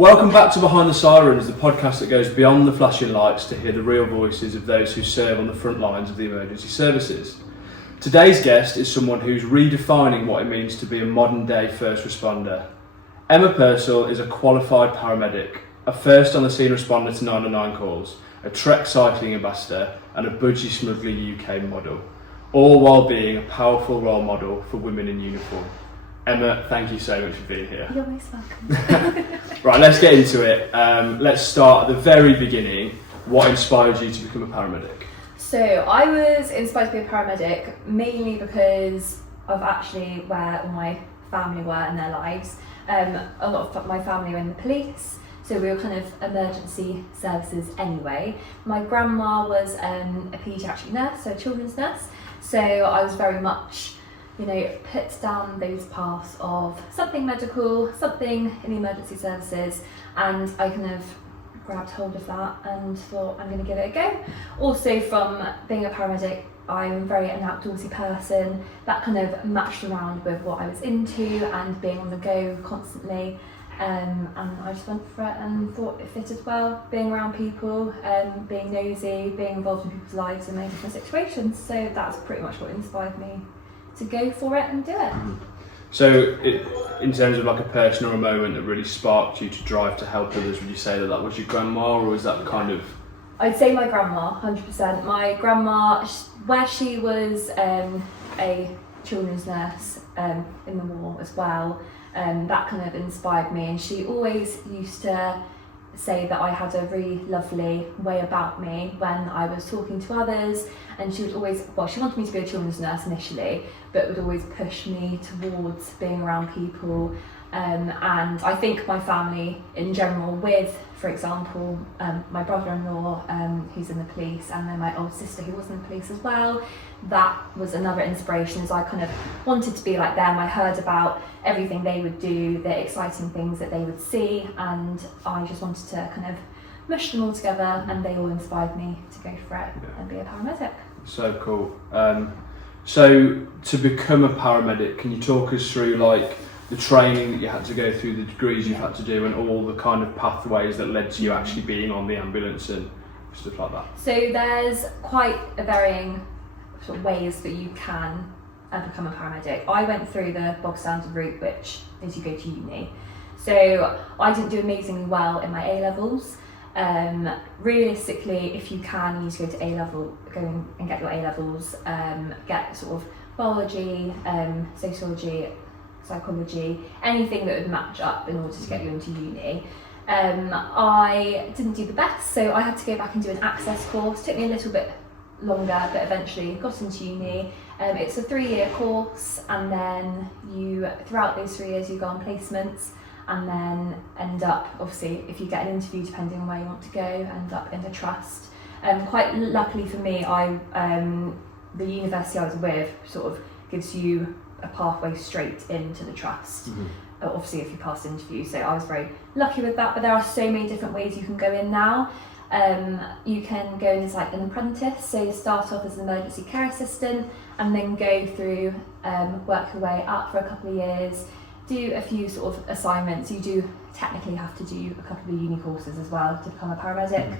Welcome back to Behind the Sirens, the podcast that goes beyond the flashing lights to hear the real voices of those who serve on the front lines of the emergency services. Today's guest is someone who's redefining what it means to be a modern day first responder. Emma Pursall is a qualified paramedic, a first on the scene responder to 999 calls, a Trek cycling ambassador and a Budgy Smuggler UK model, all while being a powerful role model for women in uniform. Emma, thank you so much for being here. You're most welcome. Right, let's get into it. Let's start at the very beginning. What inspired you to become a paramedic? So I was inspired to be a paramedic mainly because of actually where all my family were in their lives. A lot of my family were in the police, so we were kind of emergency services anyway. My grandma was a paediatric nurse, so a children's nurse, so I was very much put down those paths of something medical, something in the emergency services, and I kind of grabbed hold of that and thought I'm going to give it a go. Also from being a paramedic, I'm very an outdoorsy person, that kind of matched around with what I was into and being on the go constantly, and I just went for it and thought it fitted well, being around people, being nosy, being involved in people's lives in many different situations, so that's pretty much what inspired me to go for it and do it. So in terms of like a personal moment that really sparked you to drive to help others, would you say that was your grandma, or was that kind of... I'd say my grandma, 100%. My grandma, where she was a children's nurse in the war as well, that kind of inspired me, and she always used to say that I had a really lovely way about me when I was talking to others, and she would always, she wanted me to be a children's nurse initially, but would always push me towards being around people, and I think my family in general, with, for example, my brother-in-law who's in the police, and then my old sister who was in the police as well, that was another inspiration, as I kind of wanted to be like them. I heard about everything they would do, the exciting things that they would see, and I just wanted to kind of mush them all together, and they all inspired me to go for it and be a paramedic. So cool. So to become a paramedic, can you talk us through like the training that you had to go through, the degrees you've had to do, and all the kind of pathways that led to you actually being on the ambulance and stuff like that? So there's quite a varying sort of ways that you can become a paramedic. I went through the bog standard route, which is you go to uni. So I didn't do amazingly well in my A-levels. Realistically, if you can, you need to go to A-level, go and get your A-levels, get sort of biology, sociology, psychology, anything that would match up in order to get you into uni. I didn't do the best, so I had to go back and do an access course. It took me a little bit longer, but eventually got into uni. It's a 3-year course, and then throughout those 3 years you go on placements, and then end up, obviously if you get an interview depending on where you want to go, end up in a trust. Quite luckily for me, the university I was with sort of gives you a pathway straight into the trust, obviously if you pass the interview, so I was very lucky with that. But there are so many different ways you can go in now. You can go in as like an apprentice, so you start off as an emergency care assistant and then go through, work your way up for a couple of years, do a few sort of assignments. You do technically have to do a couple of uni courses as well to become a paramedic.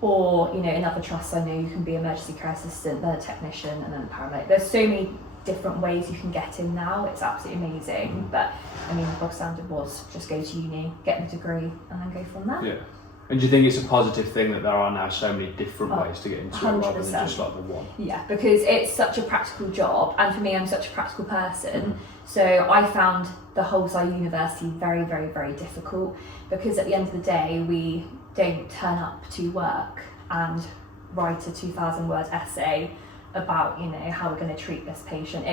Or in other trusts I know you can be emergency care assistant, then a technician, and then a paramedic. There's so many different ways you can get in now, it's absolutely amazing. But I mean, the bog standard was just go to uni, get the degree, and then go from there. Yeah. And do you think it's a positive thing that there are now so many different ways to get into it rather than just like the one? Yeah, because it's such a practical job, and for me, I'm such a practical person, so I found the whole side of university very, very, very difficult, because at the end of the day, we don't turn up to work and write a 2,000-word essay about how we're going to treat this patient.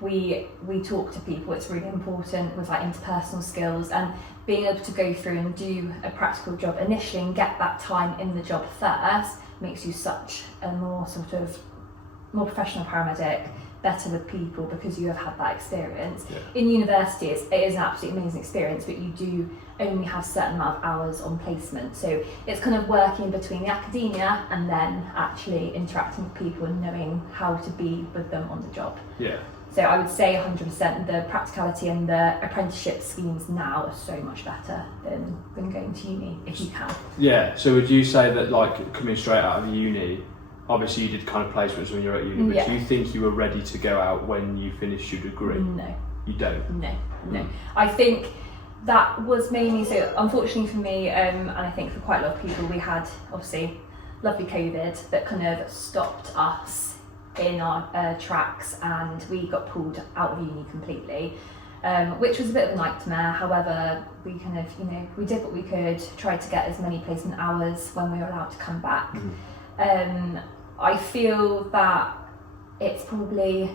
We talk to people. It's really important with like interpersonal skills, and being able to go through and do a practical job initially and get that time in the job first makes you such a more professional paramedic, better with people, because you have had that experience. In university it is an absolutely amazing experience, but you do only have a certain amount of hours on placement, so it's kind of working between the academia and then actually interacting with people and knowing how to be with them on the job. So I would say 100% the practicality and the apprenticeship schemes now are so much better than going to uni, if you can. Yeah, so would you say that, like, coming straight out of uni, obviously you did kind of placements when you were at uni, but do you think you were ready to go out when you finished your degree? No. You don't? No. I think that was mainly, so unfortunately for me, and I think for quite a lot of people, we had obviously lovely COVID that kind of stopped us in our tracks, and we got pulled out of uni completely, which was a bit of a nightmare. However, we kind of, we did what we could, tried to get as many placement hours when we were allowed to come back. I feel that it's probably,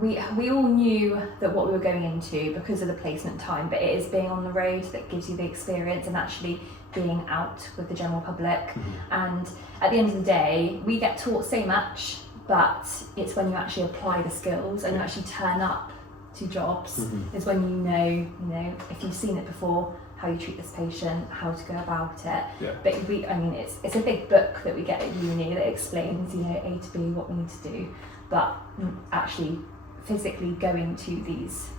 we all knew that what we were going into because of the placement time, but it is being on the road that gives you the experience and actually being out with the general public. And at the end of the day, we get taught so much, but it's when you actually apply the skills and you actually turn up to jobs is when you know, if you've seen it before, how you treat this patient, how to go about it. But it's a big book that we get at uni that explains, A to B, what we need to do, but actually physically going to these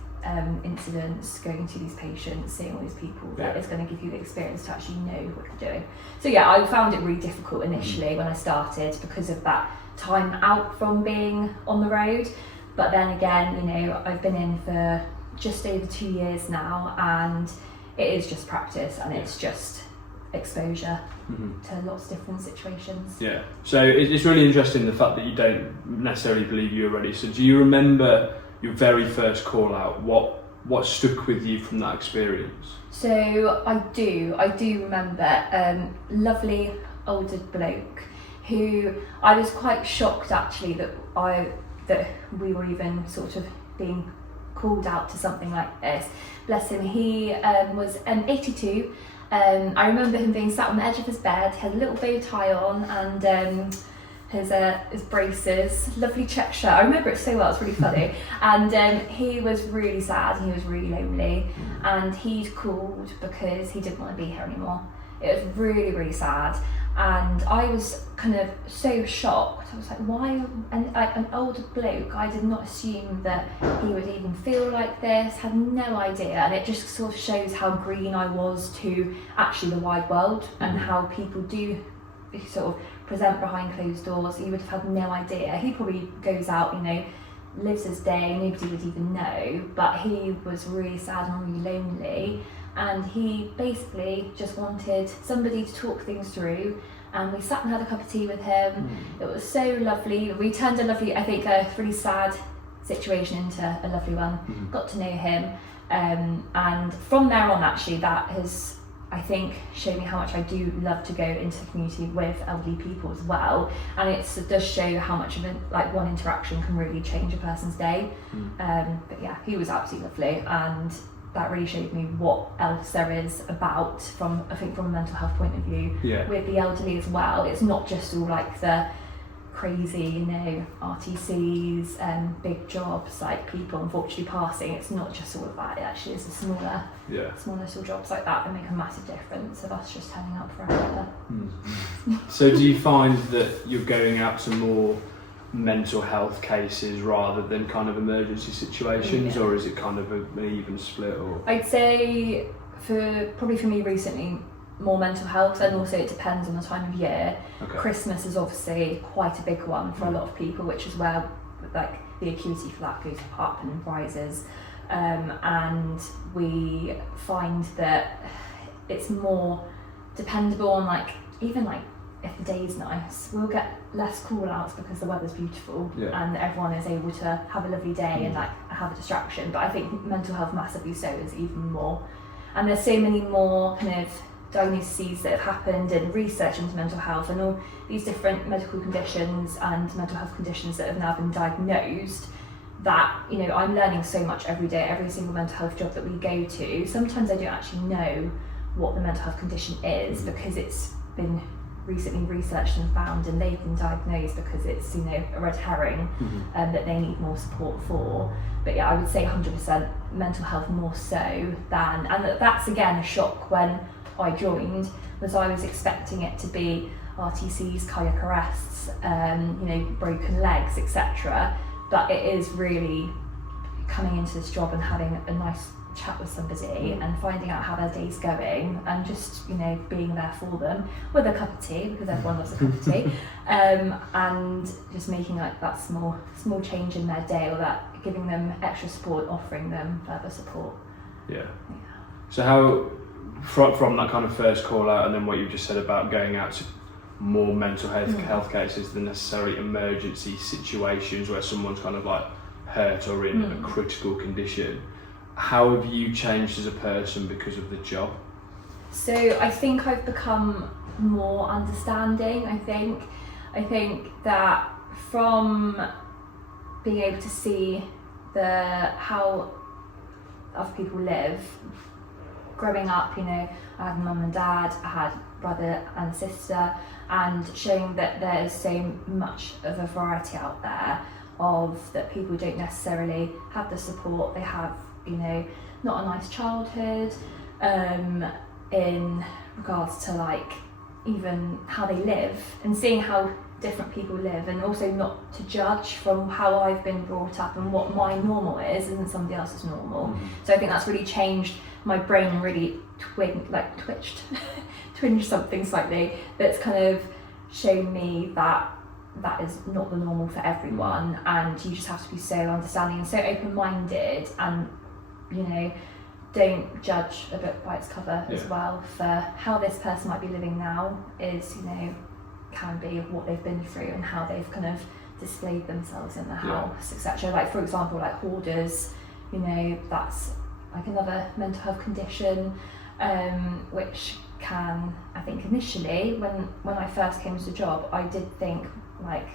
incidents, going to these patients, seeing all these people, that is going to give you the experience to actually know what you're doing. So yeah, I found it really difficult initially when I started because of that time out from being on the road. But then again, I've been in for just over 2 years now, and it is just practice and it's just exposure to lots of different situations. Yeah, so it's really interesting the fact that you don't necessarily believe you were ready. So do you remember your very first call out? What stuck with you from that experience? So I do remember lovely older bloke who I was quite shocked actually that we were even sort of being called out to something like this. Bless him, he was 82. I remember him being sat on the edge of his bed, he had a little bow tie on and his braces, lovely check shirt. I remember it so well, it's really funny. And he was really sad, he was really lonely, and he'd called because he didn't want to be here anymore. It was really, really sad. And I was kind of so shocked. I was like, why? And an older bloke, I did not assume that he would even feel like this, had no idea. And it just sort of shows how green I was to actually the wide world and how people do sort of present behind closed doors. He would have had no idea. He probably goes out, lives his day, nobody would even know, but he was really sad and really lonely. And he basically just wanted somebody to talk things through, and we sat and had a cup of tea with him. It was so lovely. We turned a really sad situation into a lovely one. Got to know him, and from there on actually that has, I think, shown me how much I do love to go into the community with elderly people as well. And it does show how much of one interaction can really change a person's day. But yeah, he was absolutely lovely, and that really showed me what else there is about from a mental health point of view with the elderly as well. It's not just all like the crazy, RTCs, big jobs, like people unfortunately passing. It's not just all of that. It actually is the smaller little jobs like that make a massive difference of us just turning up for a other. So do you find that you're going out to more mental health cases rather than kind of emergency situations, or is it kind of an even split? Or I'd say for me recently, more mental health, and also it depends on the time of year. Christmas is obviously quite a big one for a lot of people, which is where the acuity for that goes up and rises, and we find that it's more dependable on even if the day's nice, we'll get less call outs because the weather's beautiful and everyone is able to have a lovely day and have a distraction. But I think mental health massively so is even more, and there's so many more kind of diagnoses that have happened and research into mental health and all these different medical conditions and mental health conditions that have now been diagnosed, that I'm learning so much every day. Every single mental health job that we go to, sometimes I don't actually know what the mental health condition is because it's been recently researched and found, and they've been diagnosed because it's a red herring that they need more support for. But yeah, I would say 100% mental health more so than, and that's again a shock when I joined, was I was expecting it to be RTCs, cardiac arrests, broken legs, etc. but it is really coming into this job and having a nice chat with somebody and finding out how their day's going, and just, you know, being there for them with a cup of tea, because everyone loves a cup of tea, and just making like that small change in their day, or that giving them extra support, offering them further support. Yeah. So how, from that kind of first call out, and then what you just said about going out to more mental health cases than necessarily emergency situations where someone's kind of like hurt or in a critical condition, how have you changed as a person because of the job? So I think I've become more understanding. I think that from being able to see how other people live, growing up, you know, I had mum and dad, I had brother and sister, and showing that there's so much of a variety out there of that people don't necessarily have the support. They have, you know, not a nice childhood, in regards to like even how they live, and seeing how different people live, and also not to judge from how I've been brought up and what my normal is isn't somebody else's normal. So I think that's really changed my brain and really twinged something slightly, that's kind of shown me that is not the normal for everyone, and you just have to be so understanding and so open-minded, and, you know, don't judge a book by its cover as well, for how this person might be living now is, you know, can be what they've been through and how they've kind of displayed themselves in the house, etc. Like, for example, like hoarders, you know, that's like another mental health condition, which can, I think initially when I first came to the job, I did think like,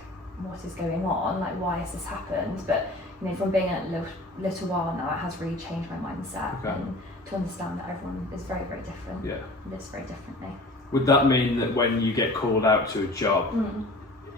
what is going on, like why has this happened? But, you know, from being a little while now, it has really changed my mindset, and to understand that everyone is very, very different, lives very differently. Would that mean that when you get called out to a job,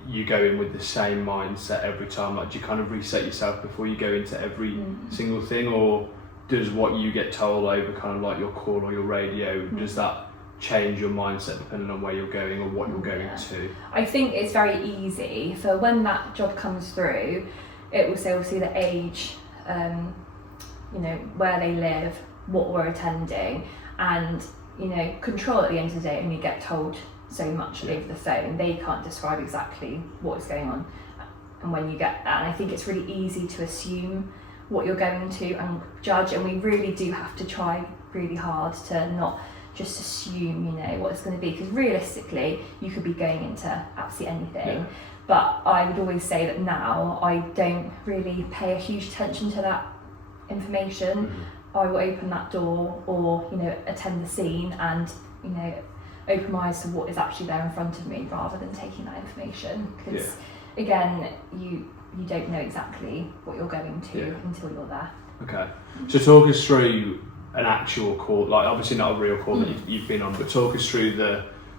you go in with the same mindset every time? Like, do you kind of reset yourself before you go into every single thing, or does what you get told over kind of like your call or your radio, does that change your mindset depending on where you're going or what you're going to? I think it's very easy for when that job comes through, it will say obviously the age, you know, where they live, what we're attending, and, you know, control at the end of the day, and you get told so much over the phone. They can't describe exactly what is going on, and when you get that, and I think it's really easy to assume what you're going to and judge, and we really do have to try really hard to not just assume, you know, what it's going to be, because realistically you could be going into absolutely anything. But I would always say that now I don't really pay a huge attention to that information. I will open that door, or, you know, attend the scene and, you know, open my eyes to what is actually there in front of me, rather than taking that information, because again, you don't know exactly what you're going to until you're there. Okay, so talk us through an actual call, like obviously not a real call that you've been on, but talk us through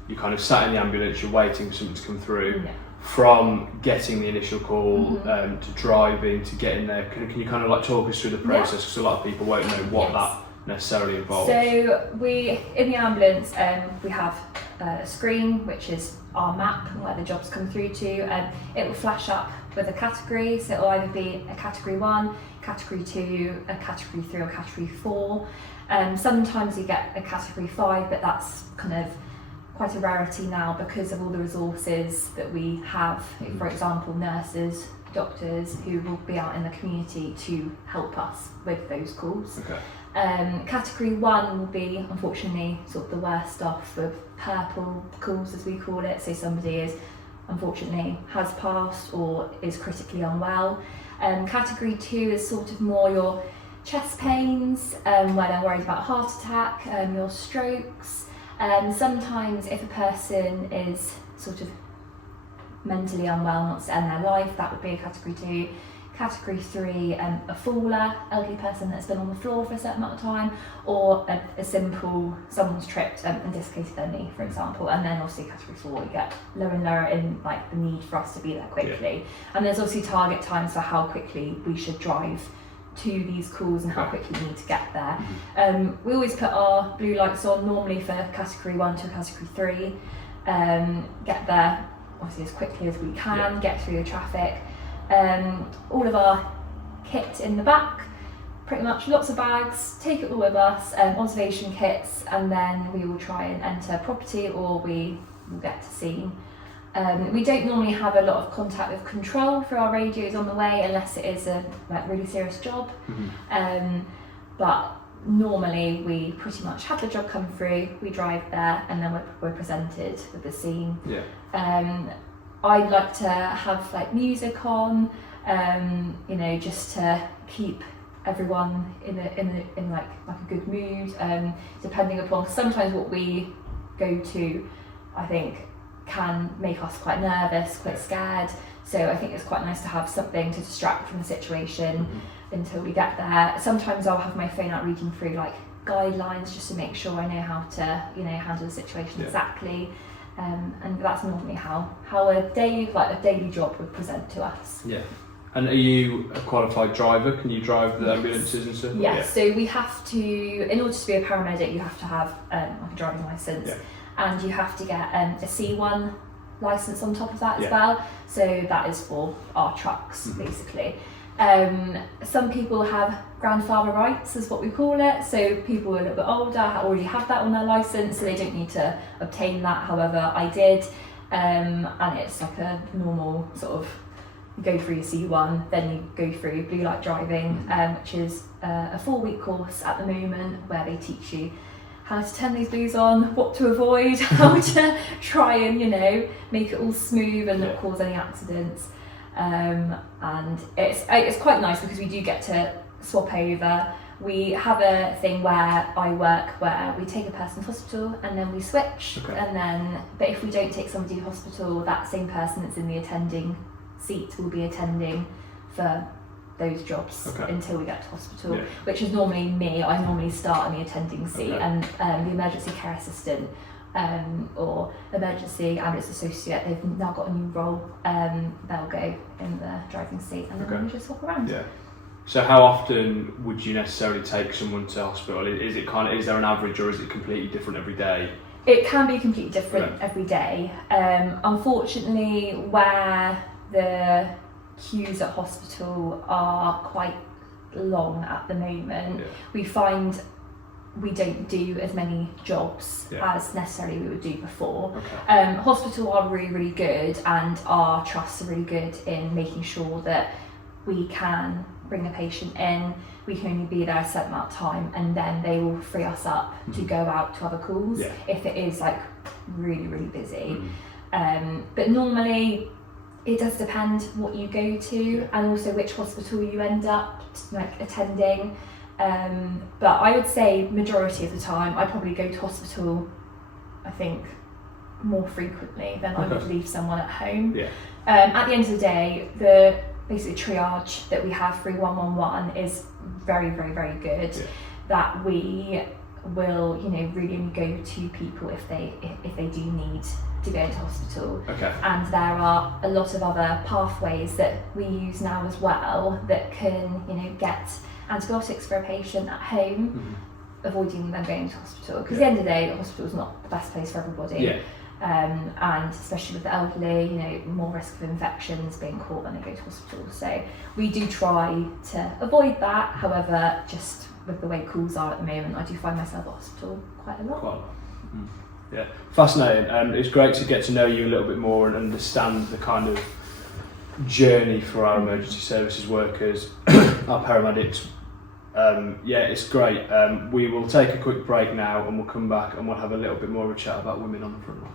you kind of sat in the ambulance, you're waiting for something to come through, from getting the initial call to driving to getting there. Can you kind of like talk us through the process, because a lot of people won't know what that necessarily involves? So in the ambulance, we have a screen which is our map and where the jobs come through to. It will flash up with a category, so it will either be a category 1, category 2, a category 3 or category 4. Sometimes you get a category 5, but that's kind of quite a rarity now because of all the resources that we have. For example, nurses, doctors who will be out in the community to help us with those calls. Category 1 will be, unfortunately, sort of the worst off, with purple calls as we call it, so somebody is unfortunately has passed or is critically unwell. Category 2 is sort of more your chest pains, where they're worried about heart attack, your strokes. Sometimes if a person is sort of mentally unwell, not to end their life, that would be a category 2. Category 3, a faller, elderly person that's been on the floor for a certain amount of time, or a simple, someone's tripped and dislocated their knee, for example. And then obviously category 4, you get lower and lower in like the need for us to be there quickly. And there's obviously target times for how quickly we should drive to these calls and how quickly we need to get there. We always put our blue lights on, normally for category 1 to category 3, get there obviously as quickly as we can, get through the traffic. all of our kit in the back, pretty much lots of bags, take it all with us, observation kits, and then we will try and enter property, or we will get to scene. We don't normally have a lot of contact with control for our radios on the way, unless it is a really serious job. But normally we pretty much have the job come through, we drive there, and then we're presented with the scene. I'd like to have music on, just to keep everyone in a good mood, depending upon, sometimes what we go to, I think, can make us quite nervous, quite scared, so I think it's quite nice to have something to distract from the situation until we get there. Sometimes I'll have my phone out reading through guidelines just to make sure I know how to handle the situation exactly, and that's normally how a daily job would present to us. And are you a qualified driver? Can you drive the ambulances and stuff? Yes, so we have to, in order to be a paramedic, you have to have a driving licence, and you have to get a C1 licence on top of that as well. So that is for our trucks, basically. Some people have grandfather rights, is what we call it. So people who are a little bit older already have that on their licence, so they don't need to obtain that. However, I did, and it's like a normal sort of, you go through your C1, then you go through blue light driving, which is a 4-week course at the moment, where they teach you how to turn these blues on, what to avoid, how to try and make it all smooth and not cause any accidents. And it's quite nice because we do get to swap over. We have a thing where I work where we take a person to hospital and then we switch, but if we don't take somebody to hospital, that same person that's in the attending seat will be attending for those jobs until we get to hospital, which is normally me. I normally start in the attending seat, and the emergency care assistant or emergency ambulance associate, they've now got a new role, they'll go in the driving seat, and then we just walk around. So how often would you necessarily take someone to hospital? Is there an average, or is it completely different every day? It can be completely different every day. Unfortunately, where the queues at hospital are quite long at the moment, we find we don't do as many jobs as necessarily we would do before. Hospital are really, really good, and our trusts are really good in making sure that we can bring a patient in, we can only be there a certain amount of time, and then they will free us up to go out to other calls if it is really, really busy. But normally it does depend what you go to, and also which hospital you end up attending. But I would say majority of the time I probably go to hospital, I think, more frequently than I would leave someone at home. At the end of the day, the basic triage that we have through 111 is very, very, very good. That we will, really only go to people if they do need to go into hospital. And there are a lot of other pathways that we use now as well that can, get antibiotics for a patient at home, avoiding them going to hospital. Because at the end of the day, the hospital is not the best place for everybody. And especially with the elderly, more risk of infections being caught when they go to hospital. So we do try to avoid that. However, just with the way calls are at the moment, I do find myself at hospital quite a lot. Yeah, fascinating. It's great to get to know you a little bit more and understand the kind of journey for our emergency services workers, our paramedics. It's great. We will take a quick break now, and we'll come back and we'll have a little bit more of a chat about women on the front line.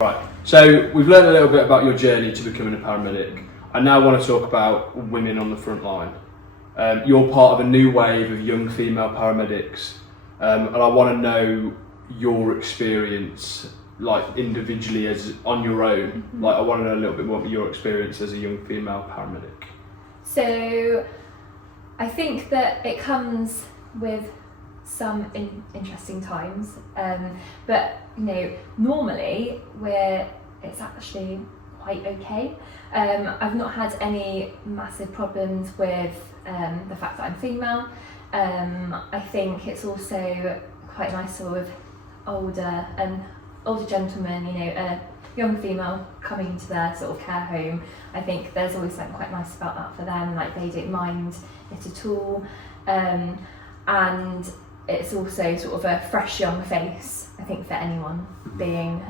Right, so we've learned a little bit about your journey to becoming a paramedic. I now want to talk about women on the front line. You're part of a new wave of young female paramedics, and I want to know your experience, individually as on your own. I want to know a little bit more about your experience as a young female paramedic. So I think that it comes with some interesting times, but normally it's actually quite okay. I've not had any massive problems with the fact that I'm female. I think it's also quite nice sort of older and older gentleman, you know, a young female coming into their sort of care home, I think there's always something quite nice about that for them. Like, they don't mind it at all, and it's also sort of a fresh young face, I think, for anyone being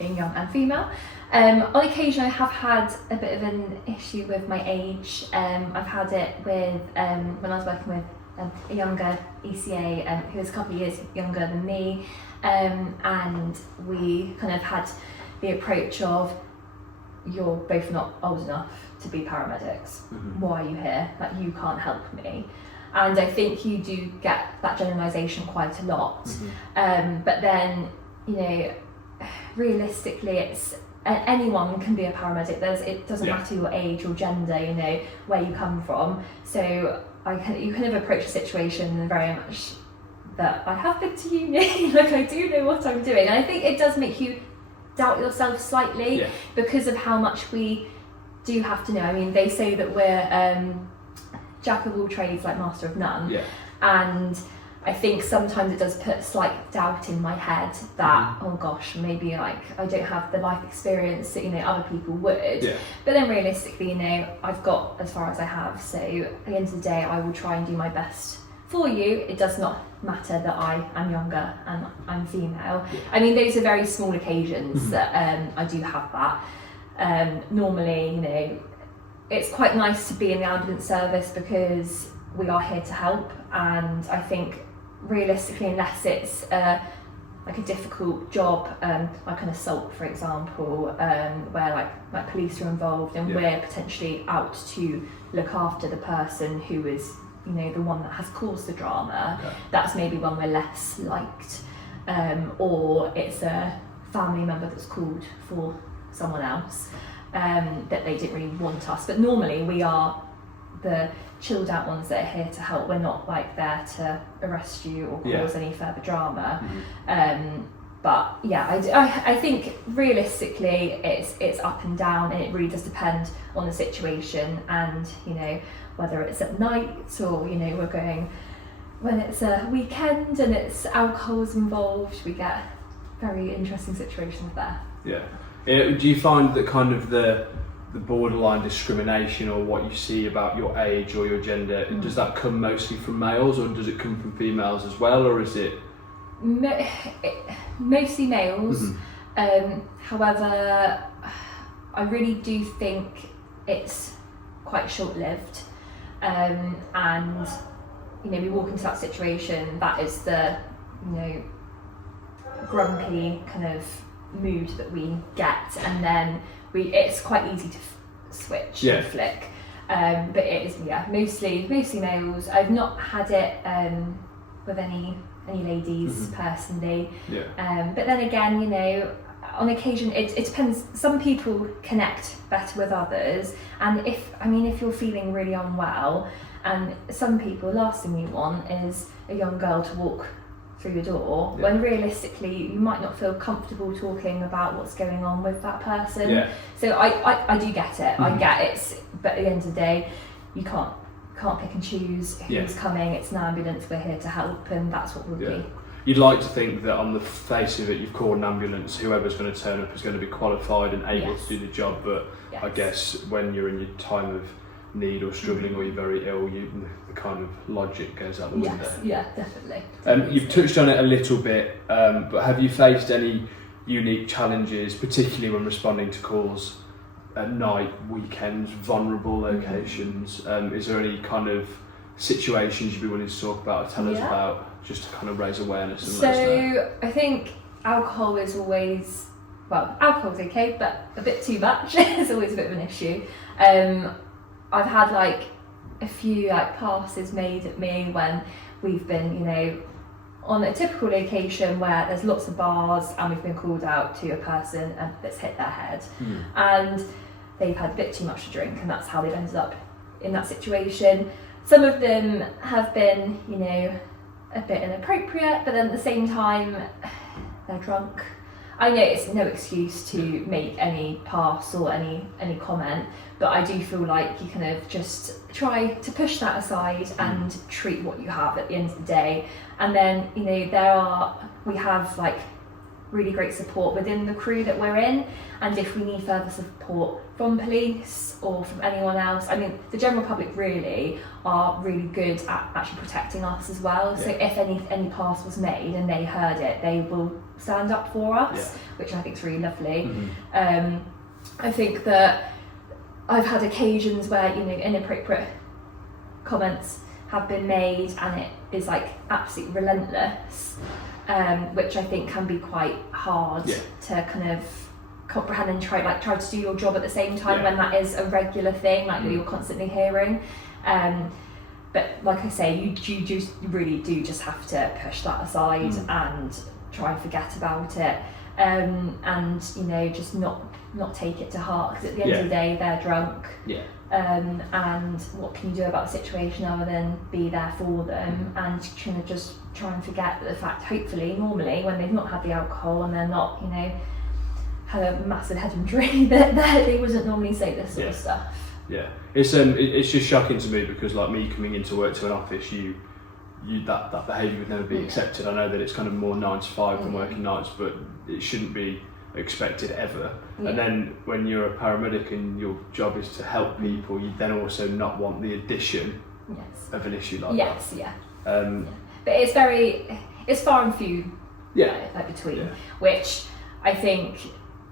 young and female. On occasion I have had a bit of an issue with my age. I've had it with when I was working with a younger ECA who was a couple of years younger than me, and we kind of had the approach of, you're both not old enough to be paramedics. Why are you here? Like, you can't help me. And I think you do get that generalisation quite a lot. But then, you know, realistically, it's anyone can be a paramedic. It doesn't matter your age or gender, you know, where you come from. So you kind of approach the situation very much that I have been to uni, like, I do know what I'm doing. And I think it does make you doubt yourself slightly because of how much we do have to know. I mean, they say that we're jack of all trades, like master of none. And I think sometimes it does put slight doubt in my head that, oh gosh, maybe like I don't have the life experience that, you know, other people would. But then realistically, you know, I've got as far as I have. So at the end of the day, I will try and do my best for you. It does not matter that I am younger and I'm female. I mean, those are very small occasions that I do have that. Normally, you know, it's quite nice to be in the ambulance service because we are here to help, and I think realistically, unless it's like a difficult job, like an assault, for example, where like police are involved and we're potentially out to look after the person who is, you know, the one that has caused the drama, that's maybe when we're less liked, or it's a family member that's called for someone else, that they didn't really want us. But normally we are the chilled out ones that are here to help. We're not like there to arrest you or cause any further drama. But yeah, I think realistically it's up and down, and it really does depend on the situation, and, you know, whether it's at night or, you know, we're going when it's a weekend and it's alcohol's involved, we get very interesting situations there. Do you find that kind of the borderline discrimination, or what you see about your age or your gender, does that come mostly from males, or does it come from females as well, or is it? Mostly males. However, I really do think it's quite short-lived, and, you know, we walk into that situation, that is the, you know, grumpy kind of mood that we get, and then it's quite easy to switch and flick, but it is mostly males. I've not had it with any ladies personally, but then again, you know, on occasion it depends. Some people connect better with others, and if you're feeling really unwell, and some people, last thing you want is a young girl to walk through your door, when realistically you might not feel comfortable talking about what's going on with that person. So I do get it. I get it, but at the end of the day, you can't pick and choose who's coming. It's an ambulance, we're here to help, and that's what we'll be. You'd like to think that on the face of it, you've called an ambulance, whoever's going to turn up is going to be qualified and able to do the job, but I guess when you're in your time of need or struggling, or you're very ill, the kind of logic goes out the window. Yeah, definitely. You've touched on it a little bit, but have you faced any unique challenges, particularly when responding to calls at night, weekends, vulnerable locations? Is there any kind of situations you'd be willing to talk about or tell us about, just to kind of raise awareness and let us know? I think alcohol is always, alcohol's okay, but a bit too much is always a bit of an issue. I've had like a few like passes made at me when we've been, you know, on a typical location where there's lots of bars, and we've been called out to a person that's hit their head, and they've had a bit too much to drink, and that's how they've ended up in that situation. Some of them have been, you know, a bit inappropriate, but then at the same time they're drunk. I know it's no excuse to make any pass or any comment, but I do feel like you kind of just try to push that aside and treat what you have at the end of the day. And then, you know, we have like really great support within the crew that we're in, and if we need further support from police or from anyone else, I mean, the general public really are really good at actually protecting us as well. So if any pass was made and they heard it, they will stand up for us, which I think is really lovely. I think that I've had occasions where, you know, inappropriate comments have been made and it is like absolutely relentless, which I think can be quite hard to kind of comprehend and try to do your job at the same time when that is a regular thing, like that you're constantly hearing. But like I say, you really do just have to push that aside and try and forget about it, and you know, just not take it to heart, because at the end of the day they're drunk, and what can you do about the situation other than be there for them and kind of just try and forget that the fact, hopefully, normally when they've not had the alcohol and they're not, you know, had a massive head injury, that they wouldn't normally say this sort of stuff. It's just shocking to me, because like me coming into work to an office, you that behaviour would never be accepted. I know that it's kind of more 9 to 5 than working nights, but it shouldn't be expected ever. And then when you're a paramedic and your job is to help people, you then also not want the addition of an issue like that. But it's far and few like between, which I think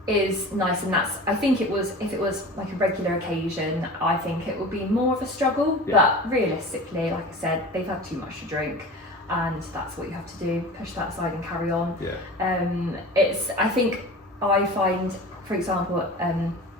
is nice, and that's, I think if it was like a regular occasion, I think it would be more of a struggle, but realistically, like I said, they've had too much to drink and that's what you have to do, push that aside and carry on. I find, for example,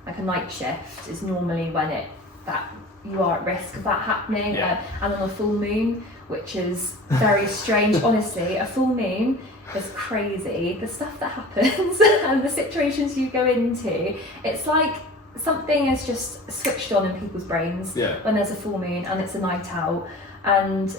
like a night shift is normally when that you are at risk of that happening, and on a full moon, which is very strange. Honestly, a full moon is crazy. The stuff that happens and the situations you go into, it's like something is just switched on in people's brains when there's a full moon and it's a night out, and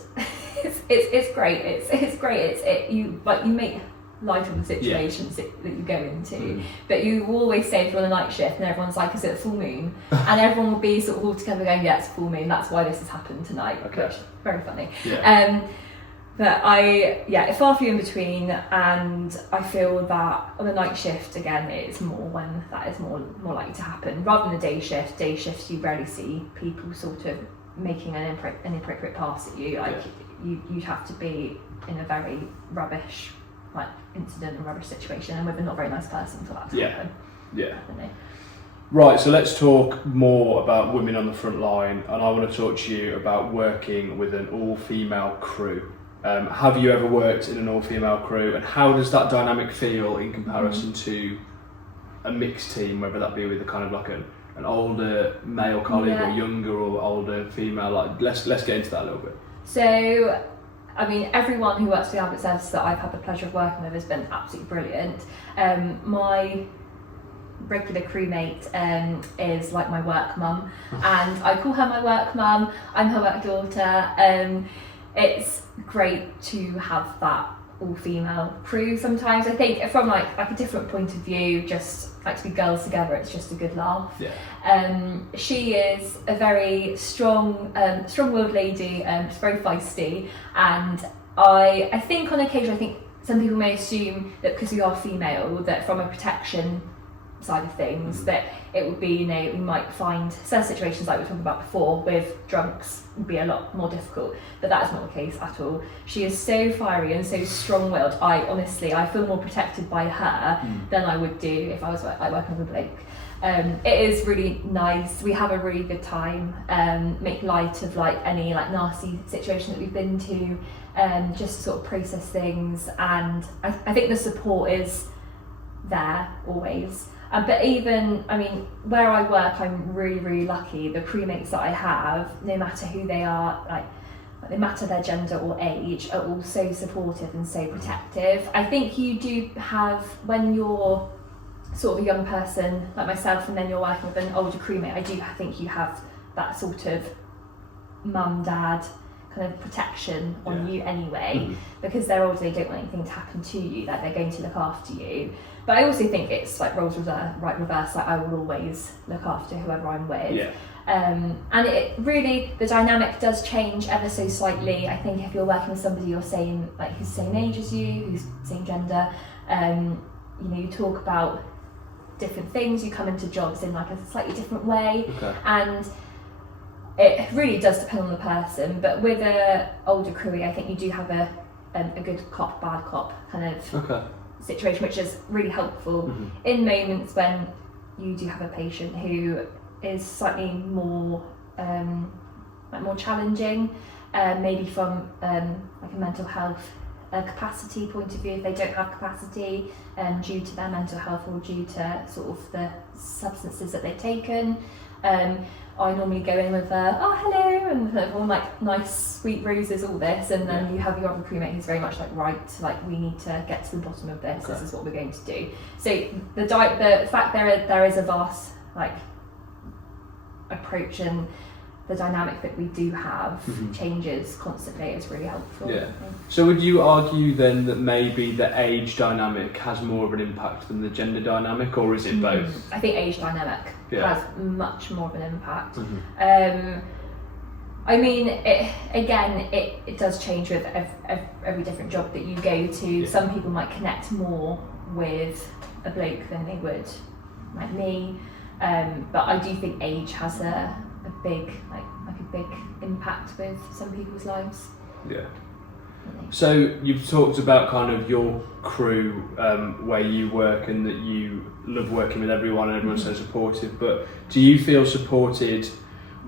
it's great. It's great. You make light of the situations that you go into, but you always say if you're on a night shift and everyone's like, is it a full moon? And everyone will be sort of all together going, yeah, it's a full moon, that's why this has happened tonight, which is very funny. But it's far few in between, and I feel that on a night shift, again, it's more when that is more likely to happen, rather than a day shift. Day shifts, you rarely see people sort of making an inappropriate pass at you. Like you'd have to be in a very rubbish incident and rubbish situation, and with a not very nice person for that to happen. Definitely. Right, so let's talk more about women on the front line, and I want to talk to you about working with an all-female crew. Have you ever worked in an all-female crew, and how does that dynamic feel in comparison to a mixed team, whether that be with a kind of like an older male colleague or younger or older female? Like, let's get into that a little bit. So, I mean, everyone who works for the ambulance service that I've had the pleasure of working with has been absolutely brilliant. My regular crewmate is like my work mum, and I call her my work mum. I'm her work daughter. It's great to have that all-female crew. Sometimes I think from like a different point of view, just like to be girls together, it's just a good laugh. She is a very strong-willed lady, she's very feisty, and I think on occasion, I think some people may assume that because we are female, that from a protection side of things, that it would be, you know, we might find certain situations like we were talking about before with drunks would be a lot more difficult, but that is not the case at all. She is so fiery and so strong-willed. I feel more protected by her than I would do if I was working with a bloke. It is really nice. We have a really good time, make light of like any like nasty situation that we've been to, just to sort of process things, and I think the support is there always. But even, I mean, where I work, I'm really, really lucky. The crewmates that I have, no matter who they are, like no matter their gender or age, are all so supportive and so protective. I think you do have, when you're sort of a young person like myself and then you're working with an older crewmate, I do think you have that sort of mum, dad kind of protection on you anyway, because they're older, they don't want anything to happen to you, like they're going to look after you. But I also think it's like roles reverse, like I will always look after whoever I'm with. And it really, the dynamic does change ever so slightly. I think if you're working with somebody who's the same age as you, who's the same gender, you talk about different things, you come into jobs in like a slightly different way, and it really does depend on the person. But with a older crew, I think you do have a good cop, bad cop kind of situation, which is really helpful in moments when you do have a patient who is slightly more more challenging, maybe from like a mental health capacity point of view, if they don't have capacity due to their mental health or due to sort of the substances that they've taken. I normally go in with oh hello, and all like nice sweet roses, all this, and then you have your other crewmate who's very much like, right, like we need to get to the bottom of this. This is what we're going to do. So the fact there is a vast like approach, and the dynamic that we do have changes constantly is really helpful. So would you argue then that maybe the age dynamic has more of an impact than the gender dynamic, or is it both? I think age dynamic has much more of an impact. I mean, it does change with every different job that you go to. Some people might connect more with a bloke than they would like me, but I do think age has a big impact with some people's lives. So you've talked about kind of your crew, where you work, and that you love working with everyone and everyone's so supportive, but do you feel supported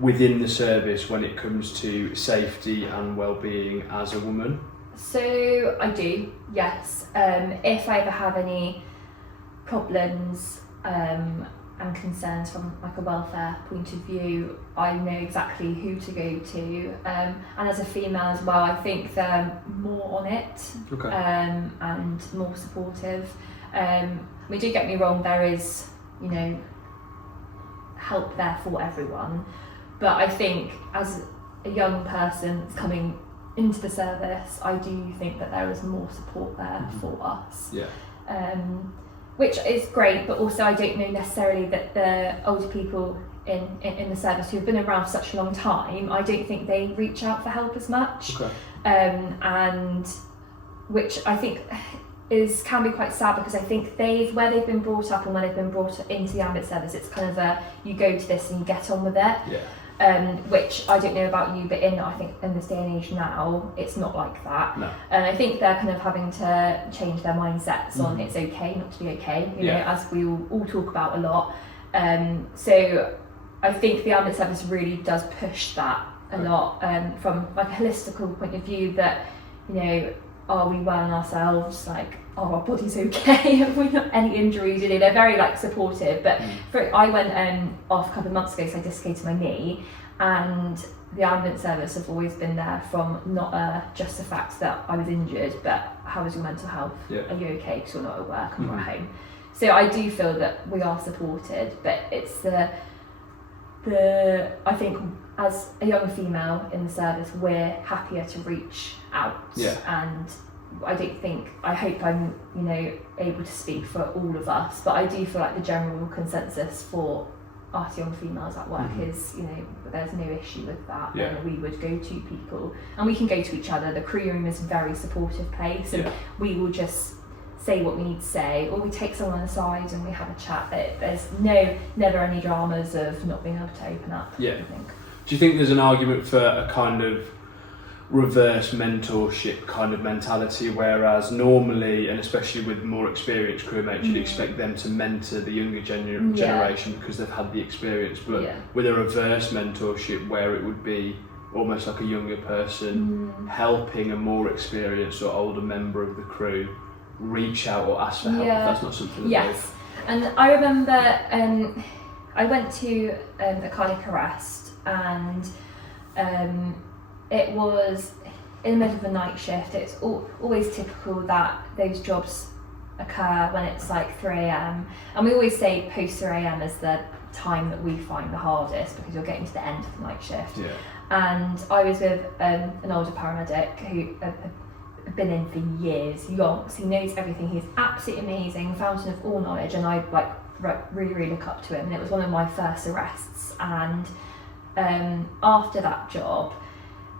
within the service when it comes to safety and well-being as a woman? So I do, yes. If I ever have any problems and concerns from like a welfare point of view, I know exactly who to go to, and as a female as well, I think they're more on it, and more supportive. I mean, do get me wrong, there is, you know, help there for everyone, but I think as a young person that's coming into the service, I do think that there is more support there for us. Which is great, but also I don't know necessarily that the older people in the service who have been around for such a long time, I don't think they reach out for help as much, and which I think can be quite sad, because I think where they've been brought up and when they've been brought into the ambulance service, it's kind of you go to this and you get on with it. Which I don't know about you, but I think in this day and age now, it's not like that. And I think they're kind of having to change their mindsets on it's okay not to be okay, you know, as we all talk about a lot. So I think the ambulance service really does push that a lot, from like a holistical point of view, that, you know, are we well in ourselves, like are our bodies okay, have we got any injuries, you know, they're very like supportive. But I went off a couple of months ago, so I dislocated my knee, and the ambulance service have always been there from not just the fact that I was injured, but how is your mental health, are you okay, because you're not at work and you're at home. So I do feel that we are supported, but it's I think as a young female in the service, we're happier to reach out, and I hope I'm, you know, able to speak for all of us, but I do feel like the general consensus for us young females at work is, you know, there's no issue with that, and we would go to people, and we can go to each other. The crew room is a very supportive place, and we will just say what we need to say, or we take someone aside and we have a chat. There's never any dramas of not being able to open up. I think. Do you think there's an argument for a kind of reverse mentorship kind of mentality, whereas normally, and especially with more experienced crewmates, you'd expect them to mentor the younger generation because they've had the experience, but with a reverse mentorship where it would be almost like a younger person helping a more experienced or older member of the crew reach out or ask for help, if that's not something that And I remember I went to a cardiac arrest, and it was in the middle of a night shift. It's always typical that those jobs occur when it's like 3 a.m, and we always say post 3 a.m. is the time that we find the hardest, because you're getting to the end of the night shift. And I was with an older paramedic who had been in for years, yonks, he knows everything, he's absolutely amazing, fountain of all knowledge, and I like really look up to him, and it was one of my first arrests. And after that job,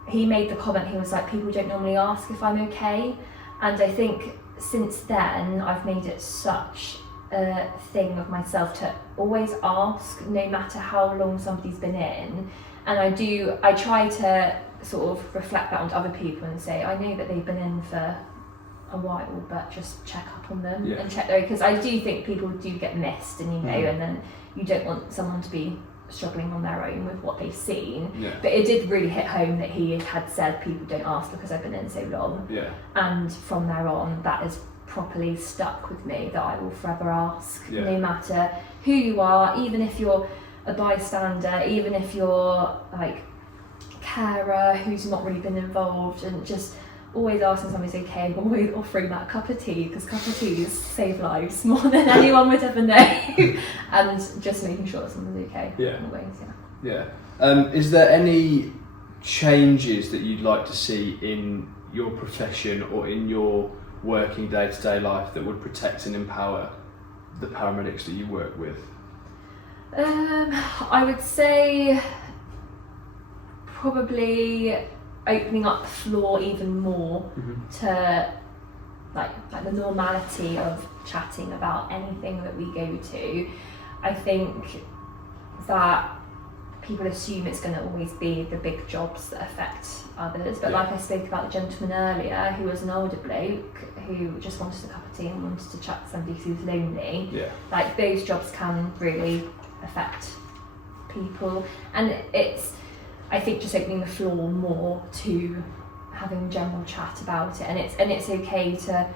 he made the comment, he was like, people don't normally ask if I'm okay, and I think since then I've made it such a thing of myself to always ask, no matter how long somebody's been in. And I try to sort of reflect that onto other people and say, I know that they've been in for a while, but just check up on them and check there, because I do think people do get missed, and and then you don't want someone to be struggling on their own with what they've seen. But it did really hit home that he had said people don't ask because I've been in so long, and from there on that has properly stuck with me, that I will forever ask, no matter who you are, even if you're a bystander, even if you're like carer who's not really been involved, and just always asking somebody's okay, but always offering that cup of tea, because cup of teas save lives more than anyone would ever know. And just making sure that someone's okay. Is there any changes that you'd like to see in your profession or in your working day-to-day life that would protect and empower the paramedics that you work with? I would say probably opening up the floor even more to like the normality of chatting about anything that we go to. I think that people assume it's going to always be the big jobs that affect others, but like I spoke about the gentleman earlier who was an older bloke who just wanted a cup of tea and wanted to chat to somebody who was lonely, like those jobs can really affect people. And it's, I think, just opening the floor more to having general chat about it, and it's okay to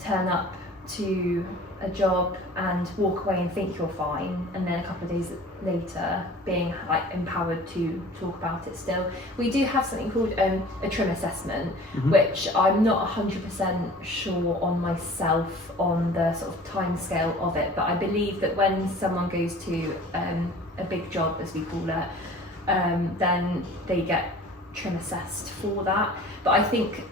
turn up to a job and walk away and think you're fine, and then a couple of days later being like empowered to talk about it still. We do have something called a trim assessment, which I'm not 100% sure on myself on the sort of time scale of it, but I believe that when someone goes to a big job, as we call it, then they get trim assessed for that. But I think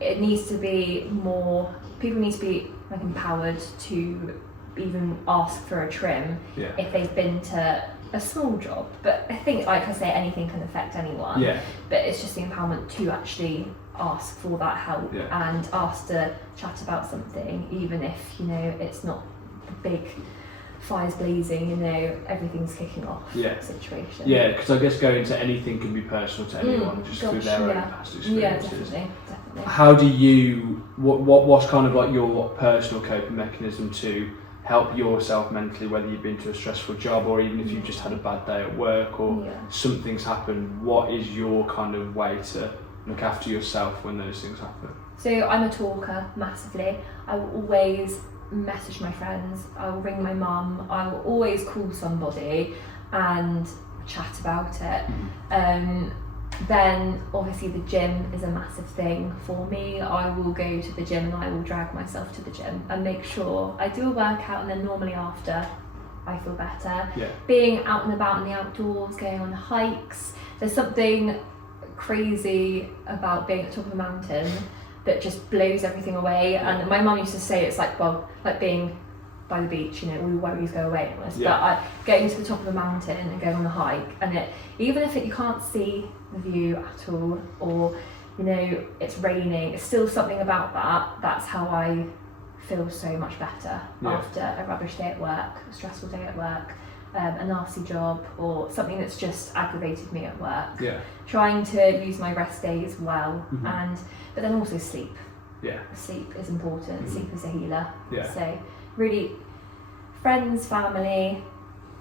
it needs to be more, people need to be like empowered to even ask for a trim if they've been to a small job. But I think, like I say, anything can affect anyone, but it's just the empowerment to actually ask for that help and ask to chat about something, even if it's not the big fires blazing, everything's kicking off situation. Because I guess going to anything can be personal to anyone, just through their own past experiences. Definitely. How do you, what's kind of like your personal coping mechanism to help yourself mentally, whether you've been to a stressful job or even if you've just had a bad day at work or something's happened? What is your kind of way to look after yourself when those things happen? So I'm a talker massively. I will always message my friends, I will ring my mum, I will always call somebody and chat about it. Then obviously the gym is a massive thing for me. I will go to the gym and I will drag myself to the gym and make sure I do a workout, and then normally after I feel better. Being out and about in the outdoors, going on hikes, there's something crazy about being at the top of a mountain that just blows everything away. And my mum used to say it's like being by the beach, all your worries go away. But getting to the top of a mountain and going on a hike, and even if you can't see the view at all, or it's raining, it's still something about that. That's how I feel so much better after a rubbish day at work, a stressful day at work, a nasty job, or something that's just aggravated me at work. Trying to use my rest days well, but then also sleep. Sleep is important. Sleep is a healer. So really, friends, family,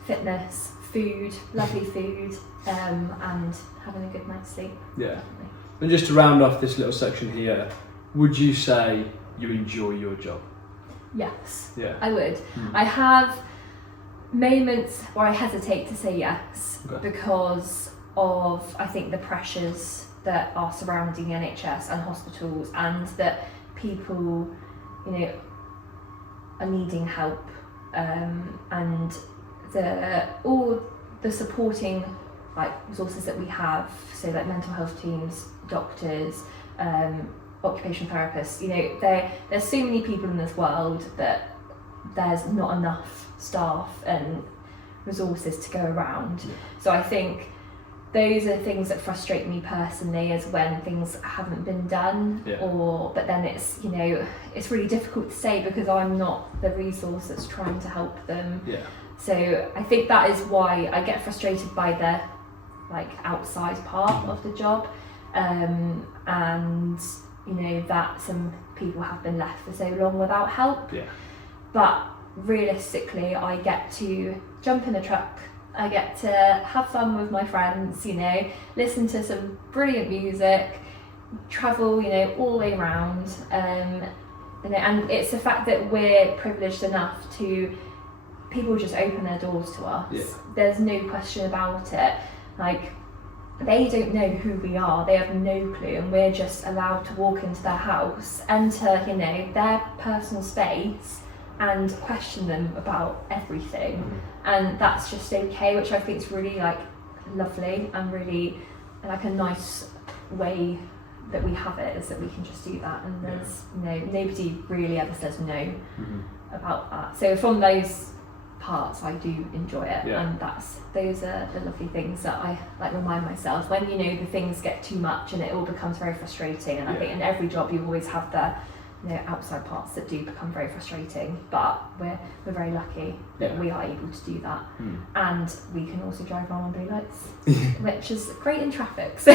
fitness, food, lovely food, and having a good night's sleep. Definitely. And just to round off this little section here, would you say you enjoy your job? Yes, I would. I have moments where I hesitate to say yes because of, I think, the pressures that are surrounding the NHS and hospitals, and that people, are needing help, and all the supporting resources that we have, so like mental health teams, doctors, occupational therapists. There's so many people in this world that there's not enough staff and resources to go around. So I think those are things that frustrate me personally, is when things haven't been done, but then it's, you know, it's really difficult to say because I'm not the resource that's trying to help them. So I think that is why I get frustrated by the like outside part of the job, and you know that some people have been left for so long without help. But realistically, I get to jump in a truck, I get to have fun with my friends, you know, listen to some brilliant music, travel, you know, all the way around, you know, and it's the fact that we're privileged enough to, people just open their doors to us. There's no question about it. Like, they don't know who we are, they have no clue, and we're just allowed to walk into their house, enter, you know, their personal space and question them about everything. And that's just okay, which I think is really like lovely and really like a nice way that we have it, is that we can just do that, and there's nobody really ever says no about that. So from those parts I do enjoy it, and those are the lovely things that I like remind myself when, you know, the things get too much and it all becomes very frustrating. And I think in every job you always have the, you know, outside parts that do become very frustrating, but we're very lucky that we are able to do that, and we can also drive around on blue lights, which is great in traffic. So.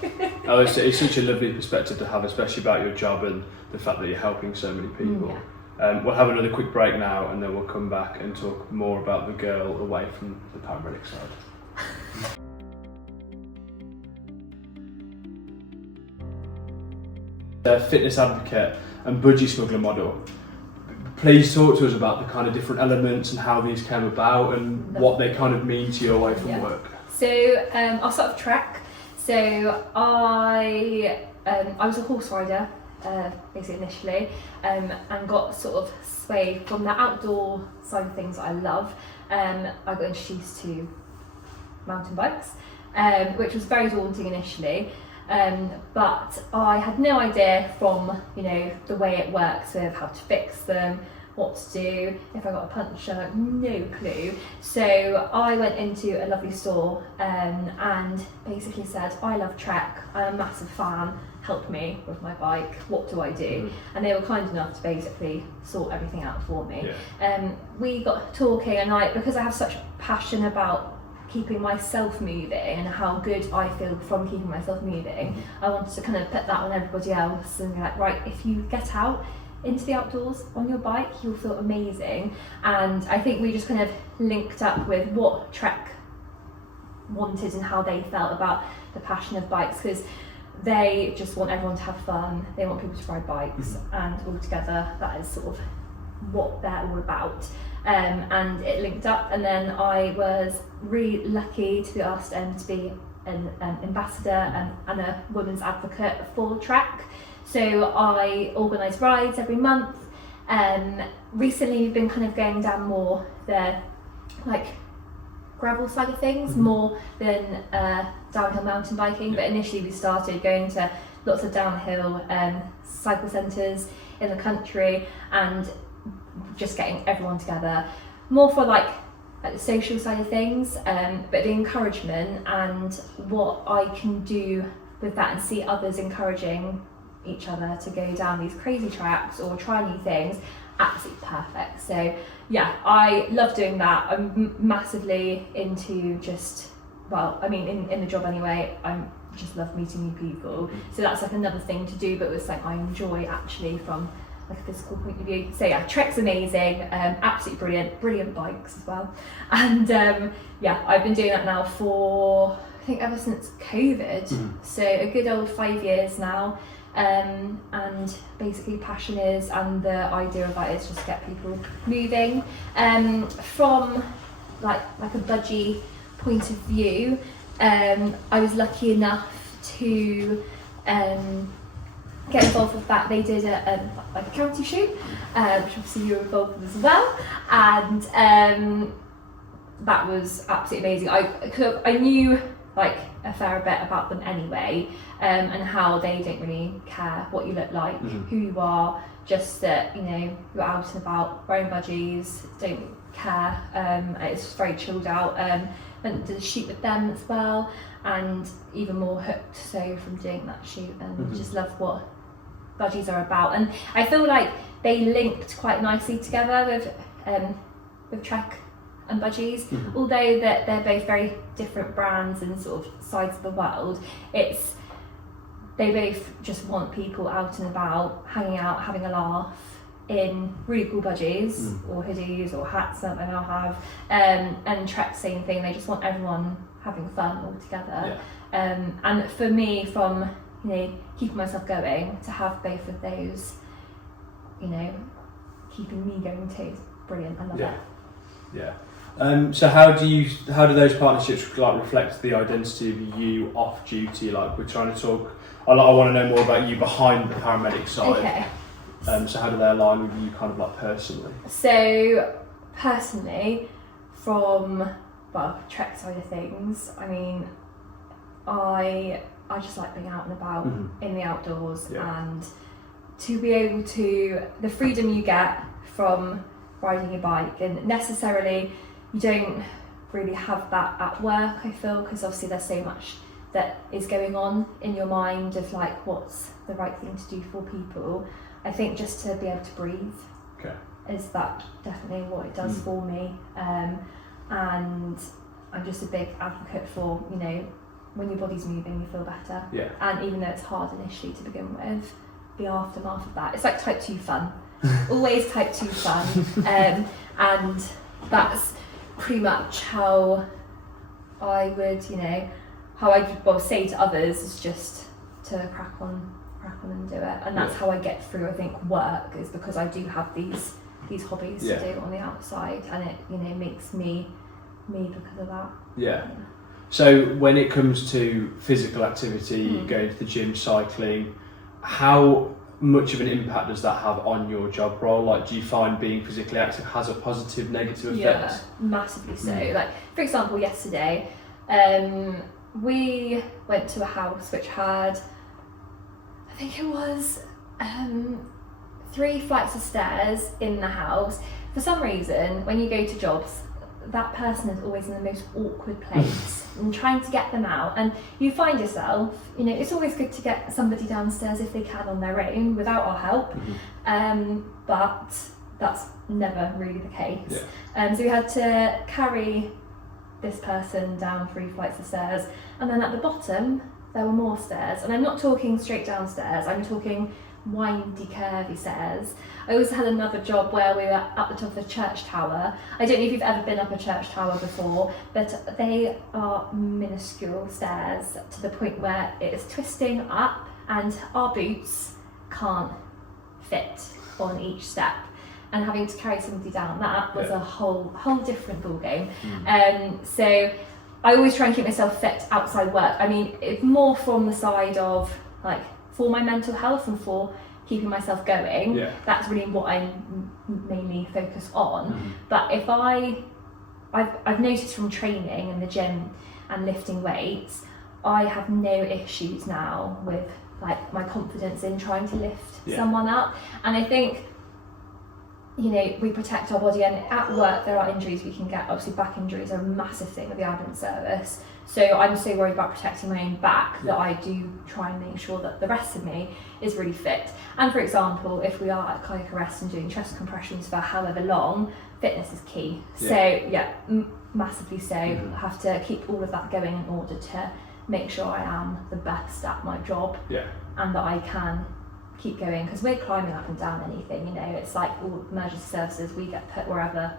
It's such a lovely perspective to have, especially about your job and the fact that you're helping so many people. We'll have another quick break now, and then we'll come back and talk more about the girl away from the paramedic side. Fitness advocate and Budgy Smuggler model. Please talk to us about the kind of different elements and how these came about and what they kind of mean to you away from work. So I'll start with track. So I was a horse rider basically initially, and got sort of swayed from the outdoor side of things that I love. I got introduced to mountain bikes, which was very daunting initially. But I had no idea from, you know, the way it works with how to fix them, what to do, if I got a puncture, no clue. So I went into a lovely store and basically said, I love Trek, I'm a massive fan, help me with my bike, what do I do? And they were kind enough to basically sort everything out for me. We got talking, and because I have such passion about keeping myself moving and how good I feel from keeping myself moving, I wanted to kind of put that on everybody else and be like, right, if you get out into the outdoors on your bike, you'll feel amazing. And I think we just kind of linked up with what Trek wanted and how they felt about the passion of bikes, because they just want everyone to have fun, they want people to ride bikes, and altogether that is sort of what they're all about. And it linked up, and then I was really lucky to be asked to be an ambassador and a women's advocate for Trek. So I organise rides every month. Recently we've been kind of going down more the like gravel side of things, more than downhill mountain biking, but initially we started going to lots of downhill cycle centres in the country and just getting everyone together, more for like the social side of things, but the encouragement and what I can do with that, and see others encouraging each other to go down these crazy tracks or try new things, absolutely perfect. So yeah, I love doing that. I'm massively into just, well, I mean in the job anyway, I'm just love meeting new people, so that's like another thing to do, but it's like I enjoy actually from like a physical point of view. So yeah, Trek's amazing, absolutely brilliant bikes as well. And yeah, I've been doing that now for I think ever since COVID, so a good old 5 years now. And basically passion is, and the idea of that is just get people moving. From like a budgie point of view, I was lucky enough to get involved with that. They did a county shoot, which obviously you were involved with as well, and that was absolutely amazing. I knew like a fair bit about them anyway, and how they don't really care what you look like, who you are, just that, you know, you're out and about wearing budgies, don't care. It's very chilled out. Went to the shoot with them as well, and even more hooked so from doing that shoot, and just love what Budgies are about. And I feel like they linked quite nicely together with Trek and Budgies, although that they're both very different brands and sort of sides of the world. They both just want people out and about, hanging out, having a laugh in really cool budgies or hoodies or hats that they now have. And Trek, same thing, they just want everyone having fun all together. Yeah. And for me, from keeping myself going, to have both of those, keeping me going too, is brilliant. I love it. Yeah. So how do those partnerships reflect the identity of you off duty? Like, we're trying to talk, I want to know more about you behind the paramedic side. Okay. So how do they align with you personally? So personally, from Trek side of things, I mean, I just like being out and about in the outdoors, and to be able to, the freedom you get from riding your bike, and necessarily you don't really have that at work, I feel, because obviously there's so much that is going on in your mind of like what's the right thing to do for people. I think just to be able to breathe is that definitely what it does for me, and I'm just a big advocate for, when your body's moving, you feel better, and even though it's hard initially to begin with, the aftermath of that, it's like type 2 fun. Always type 2 fun, and that's pretty much how I would, how I say to others, is just to crack on and do it. And that's how I get through, I think, work, is because I do have these hobbies to do on the outside, and it makes me because of that. So when it comes to physical activity, going to the gym, cycling, how much of an impact does that have on your job role? Like, do you find being physically active has a positive, negative effect? Yeah, massively so. Like, for example, yesterday, we went to a house which had, I think it was 3 flights of stairs in the house. For some reason, when you go to jobs, that person is always in the most awkward place and trying to get them out, and you find yourself, it's always good to get somebody downstairs if they can on their own without our help, but that's never really the case. So we had to carry this person down 3 flights of stairs, and then at the bottom there were more stairs, and I'm not talking straight downstairs, I'm talking windy, curvy stairs. I also had another job where we were at the top of a church tower. I don't know if you've ever been up a church tower before, but they are minuscule stairs to the point where it is twisting up, and our boots can't fit on each step. And having to carry somebody down that was a whole different ballgame. So I always try and keep myself fit outside work. I mean, it's more from the side of like, for my mental health and for keeping myself going, that's really what I mainly focus on. But if I've noticed from training in the gym and lifting weights, I have no issues now with like my confidence in trying to lift someone up. And I think, we protect our body, and at work there are injuries we can get. Obviously back injuries are a massive thing with the ambulance service. So I'm so worried about protecting my own back that I do try and make sure that the rest of me is really fit. And for example, if we are at cardiac arrest and doing chest compressions for however long, fitness is key. So massively so. I have to keep all of that going in order to make sure I am the best at my job, and that I can keep going, because we're climbing up and down anything, it's like all emergency services, we get put wherever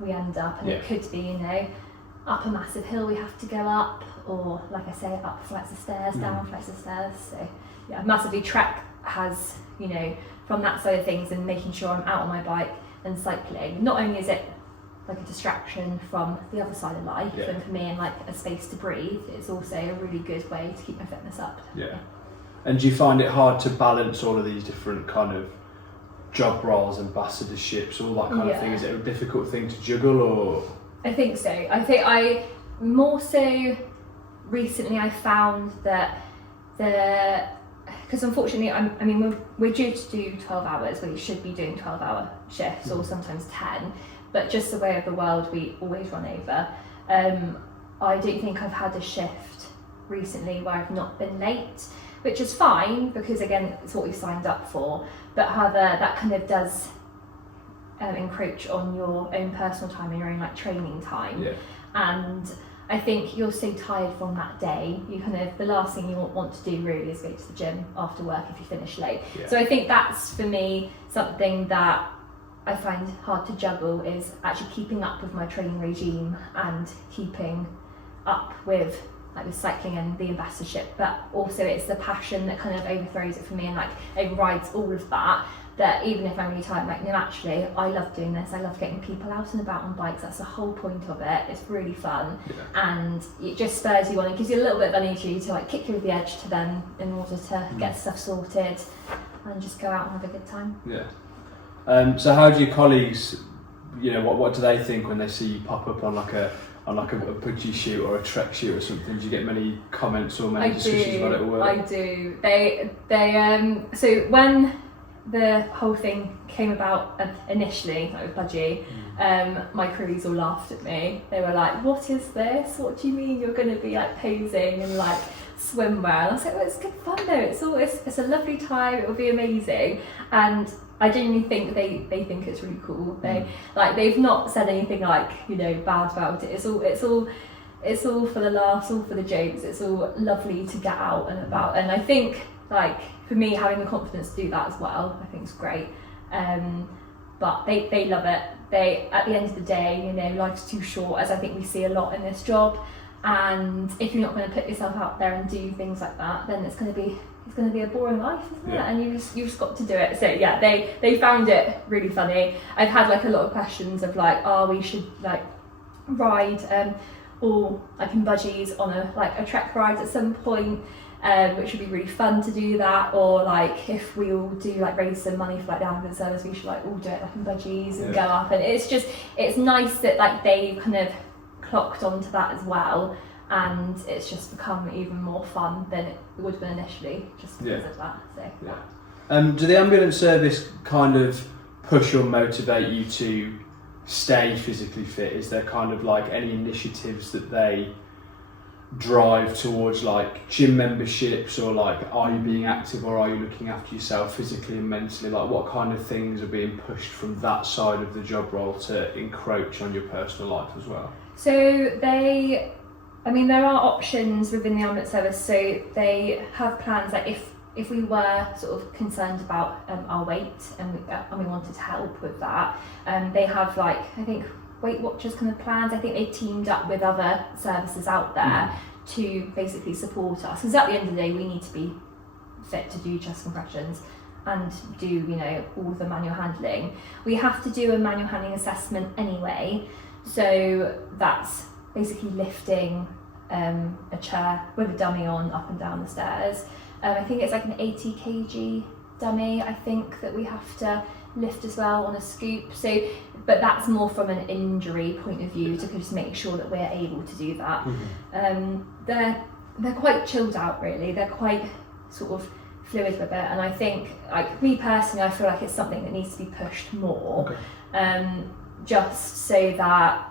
we end up, and it could be, up a massive hill we have to go up, or like I say, up flights of stairs, down flights of stairs. So massively Trek has, from that side of things, and making sure I'm out on my bike and cycling, not only is it like a distraction from the other side of life, and for me, and like a space to breathe, it's also a really good way to keep my fitness up. And do you find it hard to balance all of these different kind of job roles, ambassadorships, all that kind of thing? Is it a difficult thing to juggle, or? I think so. I think I more so recently I found that because unfortunately we're due to do 12 hours, we should be doing 12-hour shifts or sometimes 10, but just the way of the world, we always run over. I don't think I've had a shift recently where I've not been late, which is fine because again, it's what we signed up for. But however, that kind of does encroach on your own personal time and your own like training time. Yeah. And I think you're so tired from that day, you kind of, the last thing you want to do really is go to the gym after work if you finish late. Yeah. So I think that's, for me, something that I find hard to juggle, is actually keeping up with my training regime and keeping up with like the cycling and the ambassadorship, but also it's the passion that kind of overthrows it for me and like overrides all of that. That even if I'm really tired, I'm like, no, actually, I love doing this. I love getting people out and about on bikes. That's the whole point of it. It's really fun, and it just spurs you on. It gives you a little bit of energy to like kick you over the edge to then, in order to get stuff sorted and just go out and have a good time. Yeah. So how do your colleagues, you know, what do they think when they see you pop up on like a Budgy shoot or a Trek shoot or something? Do you get many comments or many discussions about it at work? I do. They so when the whole thing came about initially, like with Budgy, my crews all laughed at me. They were like, "What is this? What do you mean you're going to be like posing in like swimwear?" And I was like, "Well, it's good fun though. It's a lovely time. It will be amazing." And I genuinely think they think it's really cool. They've not said anything like, you know, bad about it. It's all for the laughs, all for the jokes. It's all lovely to get out and about. And I think, like, for me, having the confidence to do that as well, I think is great. But they love it. At the end of the day, you know, life's too short, as I think we see a lot in this job. And if you're not going to put yourself out there and do things like that, then it's going to be a boring life, isn't it? And you've just got to do it. So yeah, they found it really funny. I've had like a lot of questions of like, we should like ride or like in Budgies on a trek ride at some point. Which would be really fun to do that, or like if we all do like raise some money for like the ambulance service, we should like all do it like in Budgies and go up. And it's nice that like they kind of clocked onto that as well, and it's just become even more fun than it would have been initially, just because of that. So do the ambulance service kind of push or motivate you to stay physically fit? Is there kind of like any initiatives that they drive towards, like gym memberships, or like are you being active, or are you looking after yourself physically and mentally? Like what kind of things are being pushed from that side of the job role to encroach on your personal life as well? So there are options within the ambulance service. So they have plans like if we were sort of concerned about our weight and we wanted to help with that, they have like, I think, Weight Watchers kind of plans. I think they teamed up with other services out there to basically support us, because at the end of the day we need to be fit to do chest compressions and do, you know, all the manual handling. We have to do a manual handling assessment anyway, so that's basically lifting a chair with a dummy on up and down the stairs. I think it's like an 80 kg dummy, I think, that we have to lift as well on a scoop. So, but that's more from an injury point of view, to just make sure that we're able to do that. They're quite chilled out, really. They're quite sort of fluid with it, and I think, like me personally, I feel like it's something that needs to be pushed more. Just so that,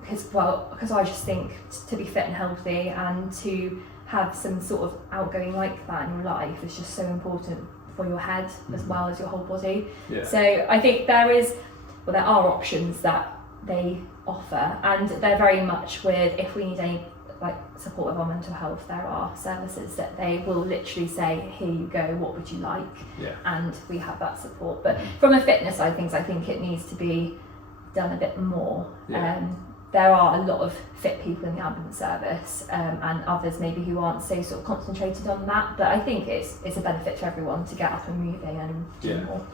because I just think to be fit and healthy and to have some sort of outgoing like that in your life is just so important for your head as well as your whole body. So I think there are options that they offer, and they're very much with, if we need any like support of our mental health, there are services that they will literally say, here you go, what would you like? And we have that support. But from a fitness side of things, I think it needs to be done a bit more. There are a lot of fit people in the ambulance service, and others maybe who aren't so sort of concentrated on that, but I think it's a benefit to everyone to get up and moving and do more.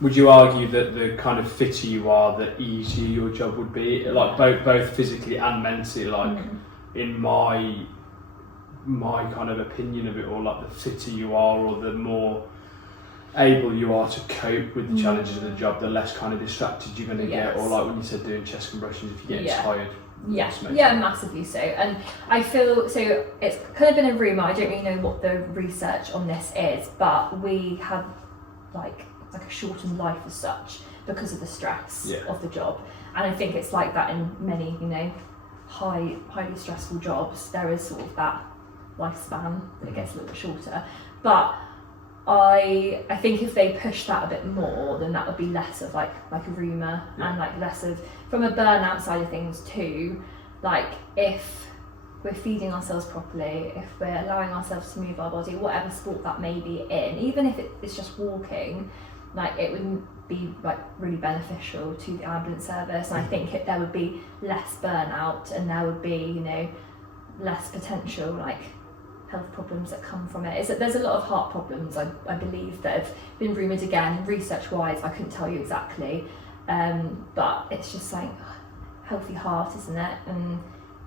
Would you argue that the kind of fitter you are, the easier your job would be, like both physically and mentally? Like in my kind of opinion of it all, like the fitter you are, or the more able you are to cope with the challenges of the job, the less kind of distracted you're going to get. Or like when you said doing chest compressions, if you get tired. Massively so. And I feel, so it's kind of been a rumour, I don't really know what the research on this is, but we have like a shortened life as such because of the stress of the job. And I think it's like that in many, highly stressful jobs. There is sort of that lifespan that gets a little bit shorter. But I think if they push that a bit more, then that would be less of like a rumour, and like less of, from a burnout side of things too, like if we're feeding ourselves properly, if we're allowing ourselves to move our body, whatever sport that may be in, even if it's just walking, like it would be like really beneficial to the ambulance service. And I think there would be less burnout, and there would be, less potential like health problems that come from it. There's a lot of heart problems, I believe, that have been rumoured again, research-wise, I couldn't tell you exactly, but it's just like healthy heart, isn't it? And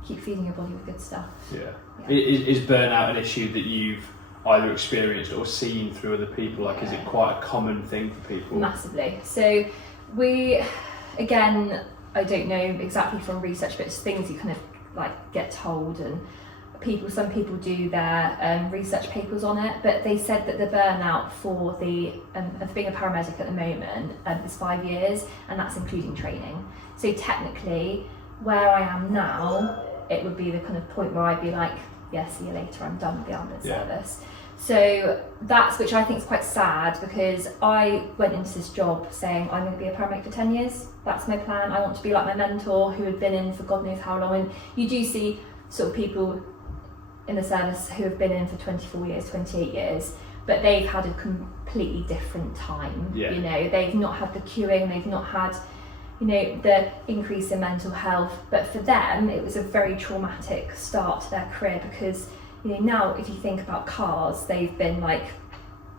keep feeding your body with good stuff. Yeah. Is burnout an issue that you've either experienced or seen through other people? Like, is it quite a common thing for people? Massively. So we, again, I don't know exactly from research, but it's things you kind of like get told, and some people do their research papers on it, but they said that the burnout for of being a paramedic at the moment is 5 years, and that's including training. So technically, where I am now, it would be the kind of point where I'd be like, yeah, see you later, I'm done with the ambulance service. So that's, which I think is quite sad, because I went into this job saying I'm going to be a paramedic for 10 years. That's my plan. I want to be like my mentor who had been in for God knows how long. And you do see sort of people in the service who have been in for 24 years, 28 years, but they've had a completely different time. They've not had the queuing, they've not had the increase in mental health, but for them it was a very traumatic start to their career, because now if you think about cars, they've been like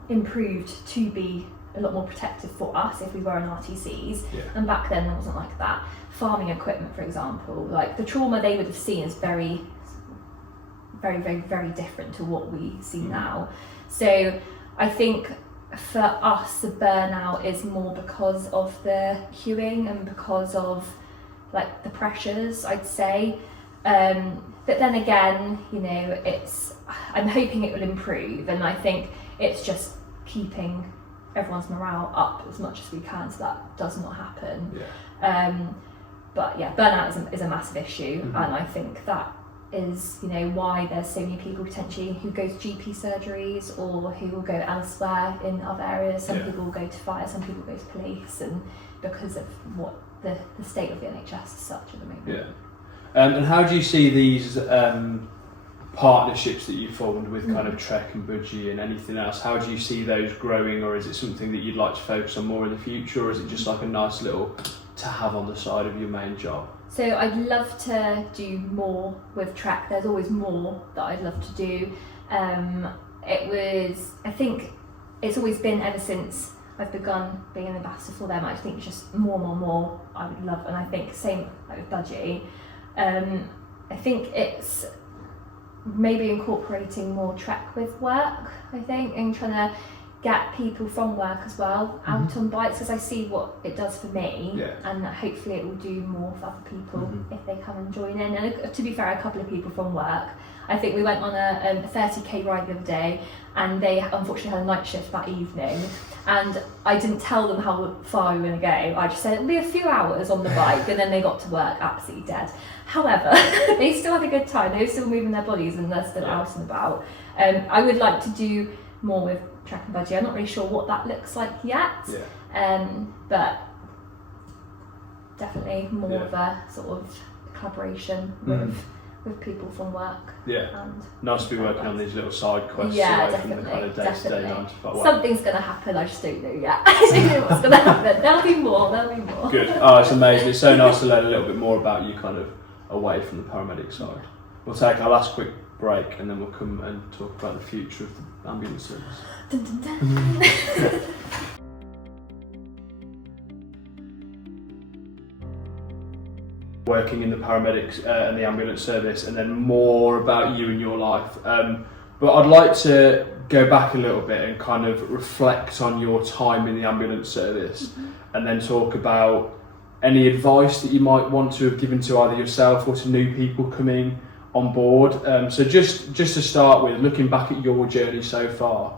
improved to be a lot more protective for us if we were in RTCs, and back then there wasn't like that. Farming equipment, for example, like the trauma they would have seen is very, very, very, very different to what we see now. So I think for us, the burnout is more because of the queuing and because of like the pressures, I'd say. But then again, I'm hoping it will improve, and I think it's just keeping everyone's morale up as much as we can so that does not happen. But yeah, burnout is a massive issue, and I think that is why there's so many people potentially who go to GP surgeries or who will go elsewhere in other areas. Some people will go to fire, some people go to police, and because of what the state of the NHS is such at the moment. And how do you see these partnerships that you formed with kind of Trek and Budgy and anything else? How do you see those growing, or is it something that you'd like to focus on more in the future, or is it just like a nice little to have on the side of your main job? So I'd love to do more with Trek. There's always more that I'd love to do. I think it's always been, ever since I've begun being an ambassador for them, I think just more I would love, and I think same like with Budgy. I think it's maybe incorporating more Trek with work, I think, and trying to get people from work as well out on bikes, because I see what it does for me, and hopefully it will do more for other people if they come and join in. And to be fair, a couple of people from work, I think we went on a 30k ride the other day, and they unfortunately had a night shift that evening, and I didn't tell them how far we were going to go. I just said it'll be a few hours on the bike, and then they got to work absolutely dead. However, they still had a good time. They were still moving their bodies, and they're still out and about. I would like to do more with Trek and Budgy. I'm not really sure what that looks like yet, but definitely more of a sort of collaboration with people from work. And nice to be working on these little side quests from the kind of day-to-day 9 to 5. Something's going to happen, I just don't know yet. I don't know what's going to happen. There'll be more. Good. Oh, it's amazing. It's so nice to learn a little bit more about you kind of away from the paramedic side. We'll take our last quick break, and then we'll come and talk about the future of the ambulance service. Dun, dun, dun. Working in the paramedics and the ambulance service, and then more about you and your life. But I'd like to go back a little bit and kind of reflect on your time in the ambulance service, and then talk about any advice that you might want to have given to either yourself or to new people coming on board. So just to start with, looking back at your journey so far,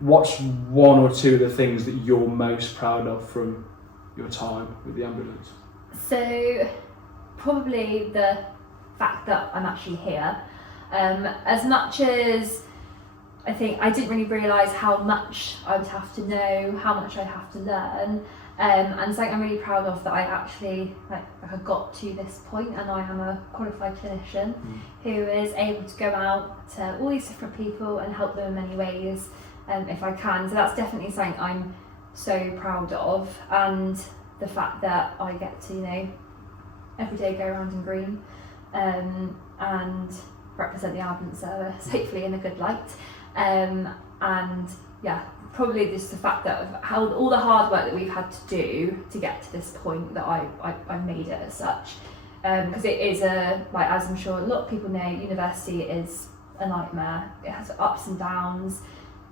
what's one or two of the things that you're most proud of from your time with the ambulance? So probably the fact that I'm actually here. As much as I think I didn't really realise how much I would have to know, how much I'd have to learn, and something I'm really proud of that I actually I got to this point, and I am a qualified clinician who is able to go out to all these different people and help them in many ways if I can. So that's definitely something I'm so proud of, and the fact that I get to, every day go around in green and represent the ambulance service, hopefully in a good light. And yeah, probably just the fact that of how all the hard work that we've had to do to get to this point that I made it as such. Because it is as I'm sure a lot of people know, university is a nightmare. It has ups and downs,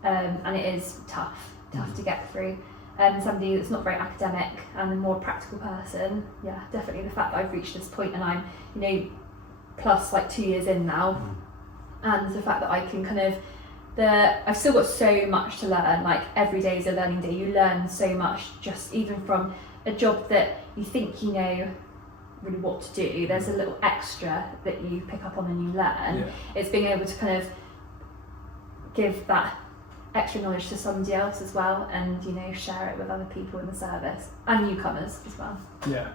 and it is tough to get through. Somebody that's not very academic and a more practical person, yeah, definitely the fact that I've reached this point and I'm, plus 2 years in now, and the fact that I can I've still got so much to learn. Every day is a learning day. You learn so much, just even from a job that you think you know really what to do. There's a little extra that you pick up on and you learn. Yeah. It's being able to give that extra knowledge to somebody else as well, and share it with other people in the service and newcomers as well. Yeah.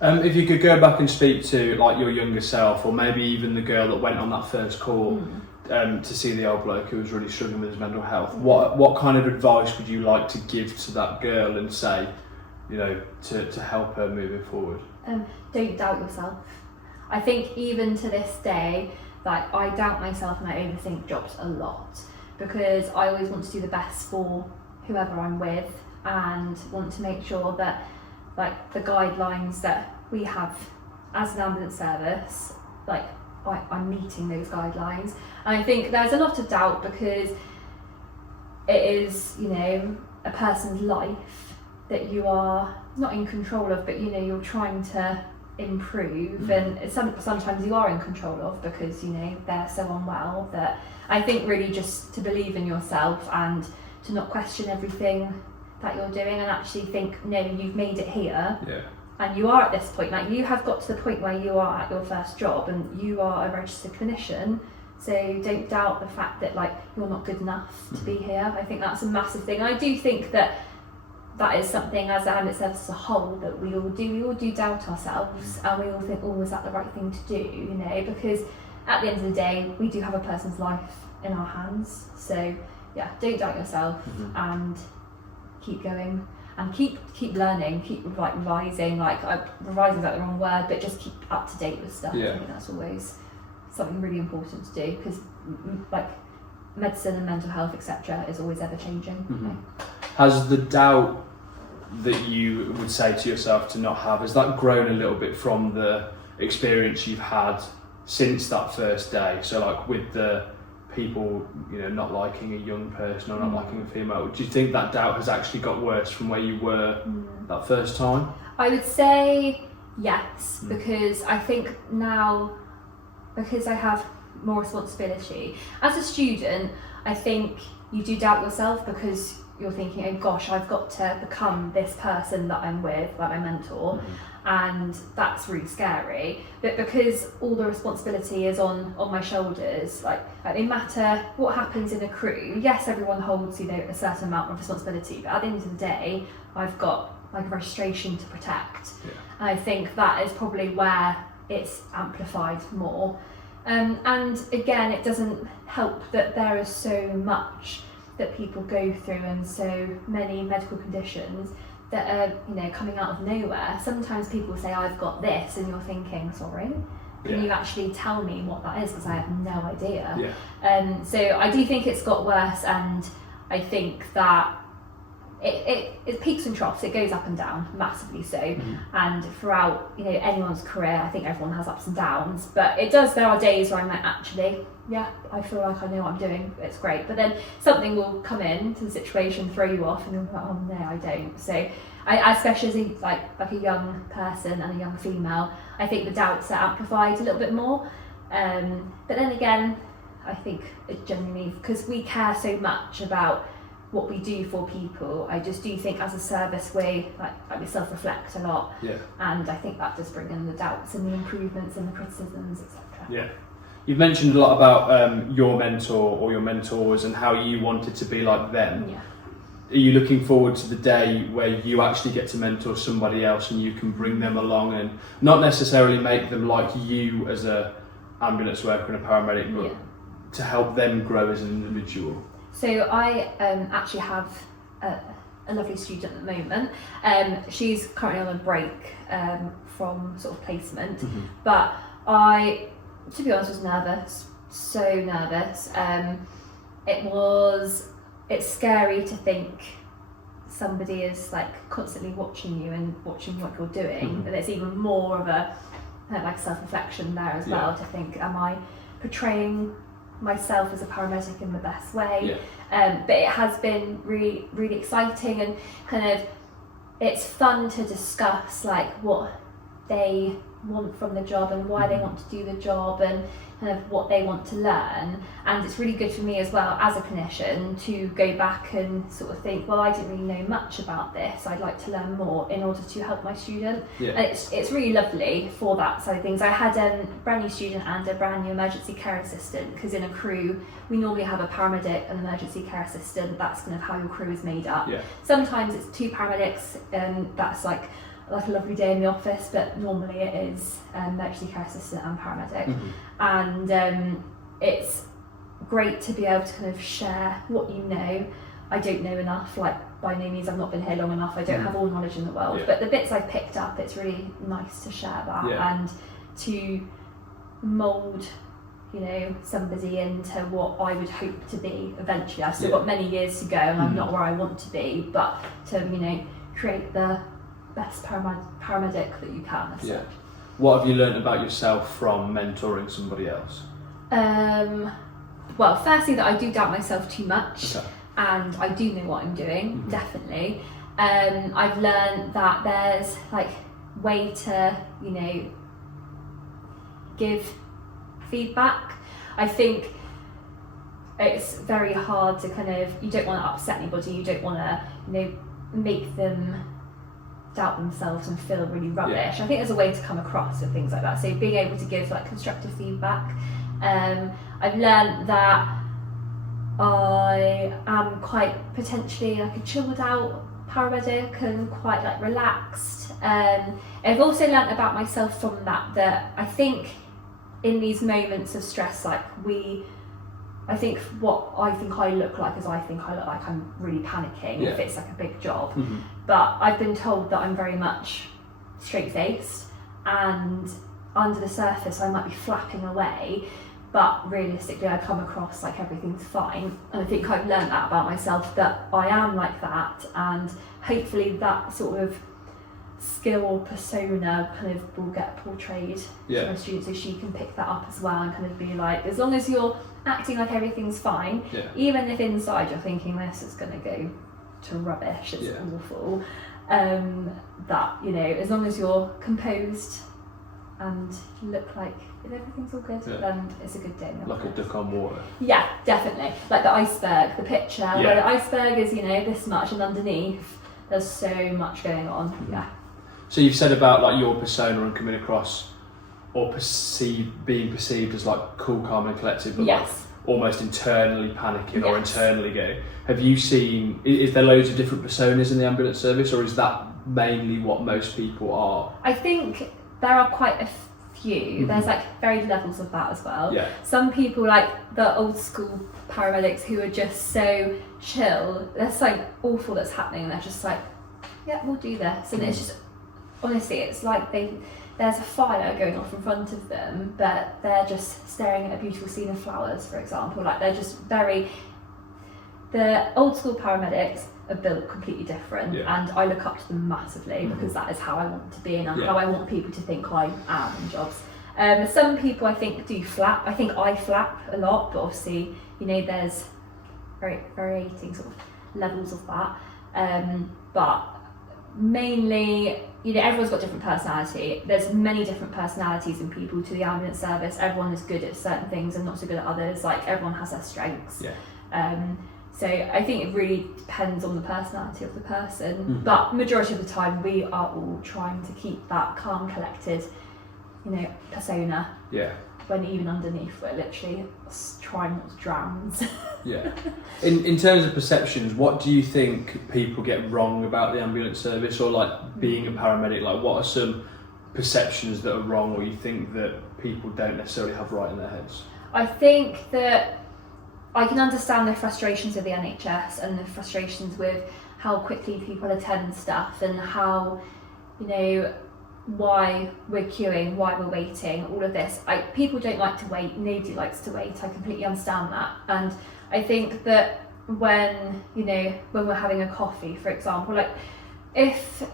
If you could go back and speak to your younger self, or maybe even the girl that went on that first call to see the old bloke who was really struggling with his mental health, what kind of advice would you like to give to that girl and say, to help her moving forward? Don't doubt yourself. I think even to this day, I doubt myself and I overthink jobs a lot, because I always want to do the best for whoever I'm with, and want to make sure that the guidelines that we have as an ambulance service, I'm meeting those guidelines. And I think there's a lot of doubt because it is, a person's life that you are not in control of, but you're trying to improve, and sometimes you are in control of because they're so unwell. That I think really just to believe in yourself and to not question everything that you're doing, and actually think, no, you've made it here, and you are at this point. You have got to the point where you are at your first job and you are a registered clinician, so don't doubt the fact that you're not good enough to be here. I think that's a massive thing. I do think that is something as an ambulance service as a whole that we all do doubt ourselves, and we all think, is that the right thing to do, because at the end of the day we do have a person's life in our hands. So yeah, don't doubt yourself, and keep going and keep learning, keep revising. Revising is the wrong word, but just keep up to date with stuff. I think that's always something really important to do, because medicine and mental health, etc., is always ever changing. Has the doubt that you would say to yourself to not have, has that grown a little bit from the experience you've had since that first day? So with the people not liking a young person or not liking a female, do you think that doubt has actually got worse from where you were that first time? I would say yes, because I think now, because I have more responsibility as a student, I think you do doubt yourself because you're thinking, oh gosh, I've got to become this person that I'm with, my mentor, and that's really scary. But because all the responsibility is on my shoulders, no matter what happens in a crew, yes, everyone holds a certain amount of responsibility, but at the end of the day, I've got a registration to protect. And I think that is probably where it's amplified more. And again, it doesn't help that there is so much that people go through, and so many medical conditions that are coming out of nowhere. Sometimes people say, I've got this, and you're thinking, sorry, can you actually tell me what that is, because I have no idea. So I do think it's got worse, and I think that it peaks and troughs, it goes up and down massively so, and throughout anyone's career, I think everyone has ups and downs, but there are days where I'm actually, I feel like I know what I'm doing, it's great, but then something will come into the situation, throw you off, and you're like, oh no, I don't. So I especially as a young person and a young female, I think the doubts are amplified a little bit more, but then again, I think it genuinely, because we care so much about what we do for people. I just do think as a service we self-reflect a lot, and I think that does bring in the doubts and the improvements and the criticisms, etc. Yeah. You've mentioned a lot about your mentor or your mentors and how you wanted to be like them. Yeah. Are you looking forward to the day where you actually get to mentor somebody else and you can bring them along and not necessarily make them like you as a ambulance worker and a paramedic, but to help them grow as an individual? So I actually have a lovely student at the moment. She's currently on a break from sort of placement, but I, to be honest, was nervous, so nervous. It's scary to think somebody is like constantly watching you and watching what you're doing, but there's even more of a like self-reflection there as well, to think, am I portraying myself as a paramedic in the best way? But it has been really, really exciting, and kind of it's fun to discuss like what they want from the job and why they want to do the job and kind of what they want to learn. And it's really good for me as well as a clinician to go back and sort of think, well, I didn't really know much about this, I'd like to learn more in order to help my student. And it's really lovely for that side of things. I had a brand new student and a brand new emergency care assistant, because in a crew we normally have a paramedic and emergency care assistant. That's kind of how your crew is made up. Sometimes it's 2 paramedics, and that's like a lovely day in the office, but normally it is emergency care assistant and paramedic. And it's great to be able to kind of share what you know. I don't know enough, like by no means, I've not been here long enough, I don't have all knowledge in the world, but the bits I've picked up, it's really nice to share that and to mould, you know, somebody into what I would hope to be eventually. I've still got many years to go and I'm not where I want to be, but to, you know, create the best paramedic that you can. What have you learned about yourself from mentoring somebody else? Well, firstly, that I do doubt myself too much, and I do know what I'm doing, definitely. I've learned that there's like way to, you know, give feedback. I think it's very hard to kind of, you don't want to upset anybody, you don't want to, you know, make them doubt themselves and feel really rubbish. I think there's a way to come across with things like that, so being able to give like constructive feedback. I've learned that I am quite potentially like a chilled out paramedic and quite like relaxed. I've also learnt about myself from that I think in these moments of stress, like I think what I think I look like is I think I look like I'm really panicking if it's like a big job. But I've been told that I'm very much straight-faced, and under the surface I might be flapping away, but realistically I come across like everything's fine. And I think I've learned that about myself, that I am like that, and hopefully that sort of skill or persona kind of will get portrayed to my students, so she can pick that up as well and kind of be like, as long as you're acting like everything's fine, even if inside you're thinking this is going to go to rubbish, it's awful, that, you know, as long as you're composed and look like if everything's all good, then it's a good day. Like a duck on water. Yeah, definitely. Like the iceberg, the picture where the iceberg is, you know, this much, and underneath there's so much going on. So you've said about like your persona and coming across or being perceived as like cool, calm and collected, but like almost internally panicking or internally going. Have you seen, is there loads of different personas in the ambulance service, or is that mainly what most people are? I think there are quite a few. There's like varied levels of that as well. Some people, like the old school paramedics who are just so chill, there's something awful that's happening and they're just like, yeah, we'll do this. And it's just, honestly, it's like there's a fire going off in front of them, but they're just staring at a beautiful scene of flowers, for example. Like they're just the old school paramedics are built completely different, and I look up to them massively because that is how I want to be and how I want people to think I am in jobs. Some people I think do flap. I think I flap a lot, but obviously, you know, there's varying sort of levels of that. But mainly, you know, everyone's got different personality. There's many different personalities in people to the ambulance service. Everyone is good at certain things and not so good at others. Like everyone has their strengths. So I think it really depends on the personality of the person, Mm-hmm. but majority of the time we are all trying to keep that calm, collected, persona. Yeah. When even underneath, we're literally trying not to drown. Yeah. In terms of perceptions, what do you think people get wrong about the ambulance service, or like being a paramedic? Like, what are some perceptions that are wrong, or you think that people don't necessarily have right in their heads? I think that I can understand the frustrations with the NHS and the frustrations with how quickly people attend stuff and how, why we're queuing, why we're waiting, all of this. People don't like to wait, nobody likes to wait, I completely understand that. And I think that when we're having a coffee, for example, like if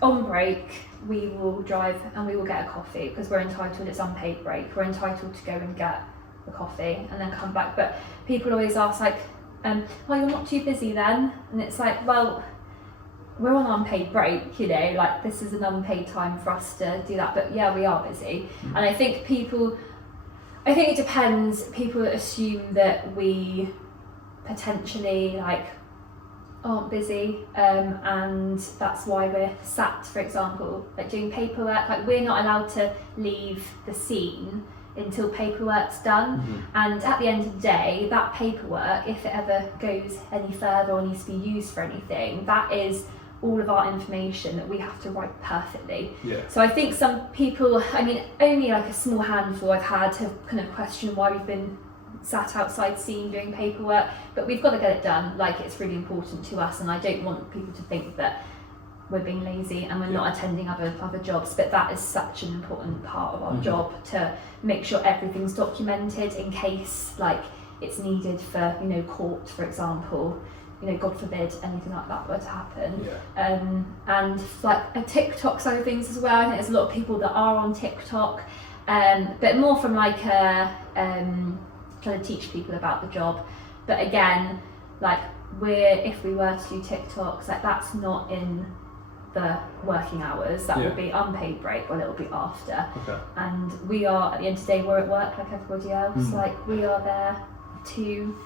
on break we will drive and we will get a coffee because we're entitled, it's unpaid break, we're entitled to go and get the coffee and then come back. But people always ask well, you're not too busy then? And it's like, well, we're on unpaid break, this is an unpaid time for us to do that, but yeah, we are busy. And I think it depends. People assume that we potentially aren't busy, and that's why we're sat, for example, doing paperwork. We're not allowed to leave the scene until paperwork's done. And at the end of the day, that paperwork, if it ever goes any further or needs to be used for anything, that is all of our information that we have to write perfectly. Yeah. So I think some people, only a small handful I've had have kind of questioned why we've been sat outside scene doing paperwork, but we've got to get it done. It's really important to us, and I don't want people to think that we're being lazy and we're not attending other jobs, but that is such an important part of our job, to make sure everything's documented in case it's needed for court, for example. God forbid anything like that were to happen. And a TikTok side of things as well. I think there's a lot of people that are on TikTok, but more from trying to teach people about the job. But again, if we were to do TikToks, that's not in the working hours. That will be unpaid break, or it'll be after. Okay. And we are, at the end of the day, we're at work like everybody else. We are there to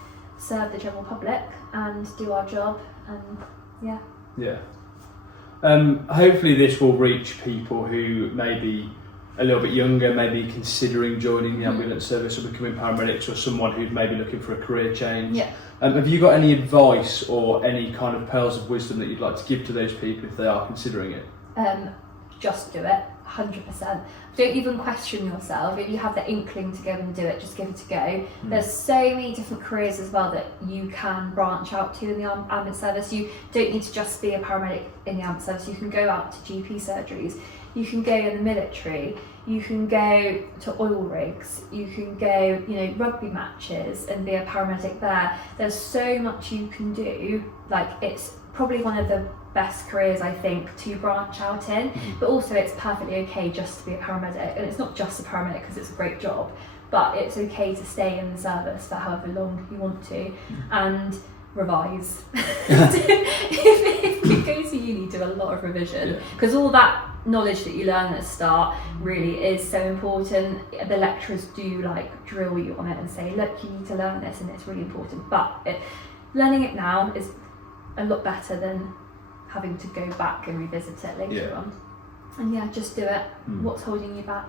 serve the general public and do our job, and hopefully this will reach people who may be a little bit younger, maybe considering joining the ambulance service or becoming paramedics, or someone who's maybe looking for a career change. Have you got any advice or any kind of pearls of wisdom that you'd like to give to those people if they are considering it? Just do it, 100%. Don't even question yourself. If you have the inkling to go and do it, just give it a go. There's so many different careers as well that you can branch out to in the ambulance service. You don't need to just be a paramedic in the ambulance service. You can go out to GP surgeries. You can go in the military. You can go to oil rigs. You can go, rugby matches and be a paramedic there. There's so much you can do. It's probably one of the best careers, I think, to branch out in, but also it's perfectly okay just to be a paramedic. And it's not just a paramedic because it's a great job, but it's okay to stay in the service for however long you want to, and revise. If you go to uni, do a lot of revision, because all that knowledge that you learn at the start really is so important. The lecturers do drill you on it and say, look, you need to learn this and it's really important, but learning it now is a lot better than having to go back and revisit it later on. And just do it. What's holding you back,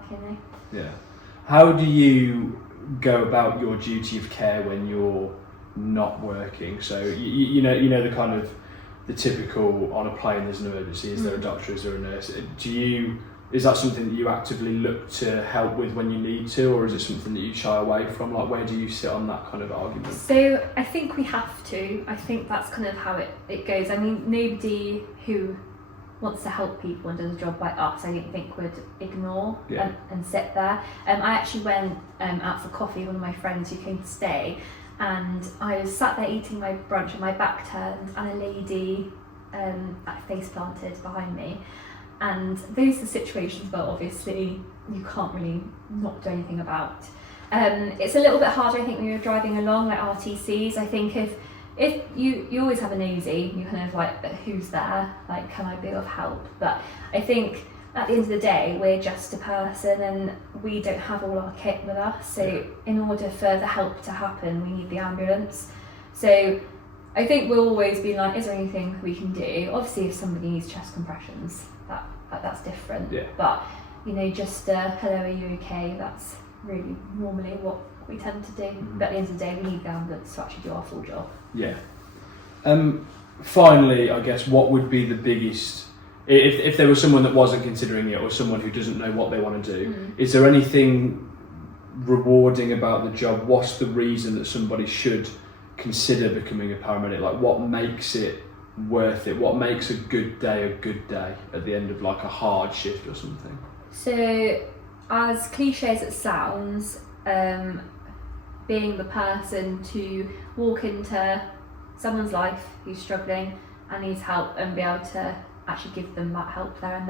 How do you go about your duty of care when you're not working? So you know the kind of the typical, on a plane there's an emergency, is there a doctor, is there a nurse? Is that something that you actively look to help with when you need to, or is it something that you shy away from? Where do you sit on that kind of argument? So I think we have to. I think that's kind of how it goes. Nobody who wants to help people and does a job like us, I don't think would ignore and sit there. I actually went out for coffee with one of my friends who came to stay, and I was sat there eating my brunch with my back turned and a lady face planted behind me. And those are situations where obviously you can't really not do anything about. It's a little bit harder, I think, when you're driving along, like RTCs. I think if you always have a nosy, you kind of who's there? Can I be of help? But I think at the end of the day, we're just a person and we don't have all our kit with us. So in order for the help to happen, we need the ambulance. So I think we'll always be like, is there anything we can do? Obviously, if somebody needs chest compressions, that's different. Yeah. But you know, just hello, are you okay? That's really normally what we tend to do. But at the end of the day, we need the ambulance to actually do our full job. Yeah. Finally, I guess, what would be the biggest, if there was someone that wasn't considering it or someone who doesn't know what they want to do, is there anything rewarding about the job? What's the reason that somebody should consider becoming a paramedic? Like, what makes it worth it? What makes a good day at the end of like a hard shift or something? So, as cliche as it sounds, being the person to walk into someone's life who's struggling and needs help and be able to actually give them that help there and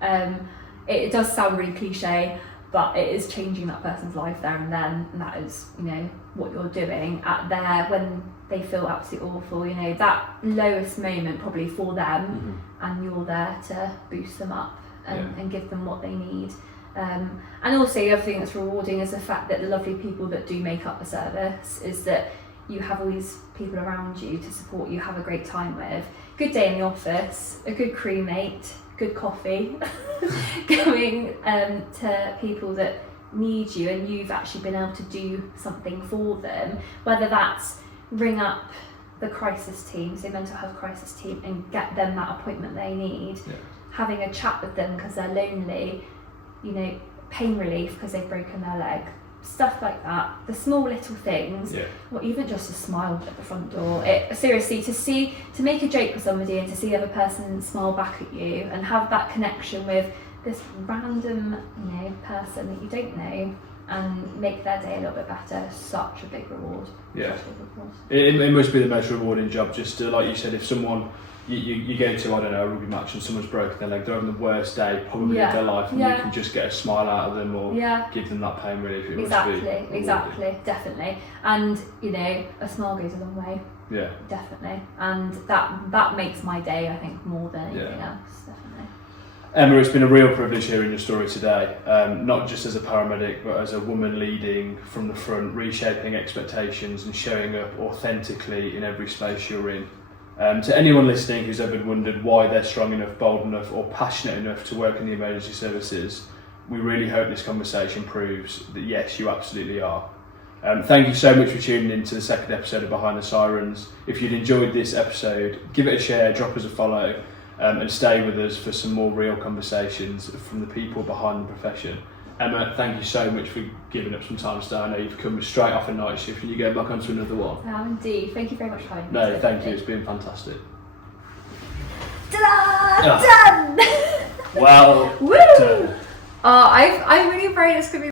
then. It does sound really cliche, but it is changing that person's life there and then, and that is, you know, what you're doing at their, when they feel absolutely awful, you know, that lowest moment probably for them, and you're there to boost them up and give them what they need. And also the other thing that's rewarding is the fact that the lovely people that do make up the service is that you have all these people around you to support you, have a great time with, good day in the office, a good crewmate, good coffee, going to people that need you, and you've actually been able to do something for them, whether that's ring up the crisis team, so mental health crisis team, and get them that appointment they need, having a chat with them because they're lonely, you know, pain relief because they've broken their leg, stuff like that, the small little things, or even just a smile at the front door. Seriously, to make a joke with somebody and to see the other person smile back at you and have that connection with this random, you know, person that you don't know and make their day a little bit better, such a big reward. Yeah. It must be the most rewarding job, just to, like you said, if someone, you go to, I don't know, a rugby match and someone's broken their leg, they're having the worst day probably of their life, and you can just get a smile out of them or give them that pain relief. It Exactly, definitely. And, you know, a smile goes a long way. Yeah. Definitely. And that makes my day, I think, more than anything else, definitely. Emma, it's been a real privilege hearing your story today, not just as a paramedic, but as a woman leading from the front, reshaping expectations and showing up authentically in every space you're in. To anyone listening who's ever wondered why they're strong enough, bold enough or passionate enough to work in the emergency services, we really hope this conversation proves that yes, you absolutely are. Thank you so much for tuning in to the second episode of Behind the Sirens. If you'd enjoyed this episode, give it a share, drop us a follow, and stay with us for some more real conversations from the people behind the profession. Emma, thank you so much for giving up some time today. I know you've come straight off a night shift and you go back onto another one. Indeed. Thank you very much for having me. No, thank you. It's been fantastic. Ta-da! Done! Well Woo! done. I'm really afraid it's going to be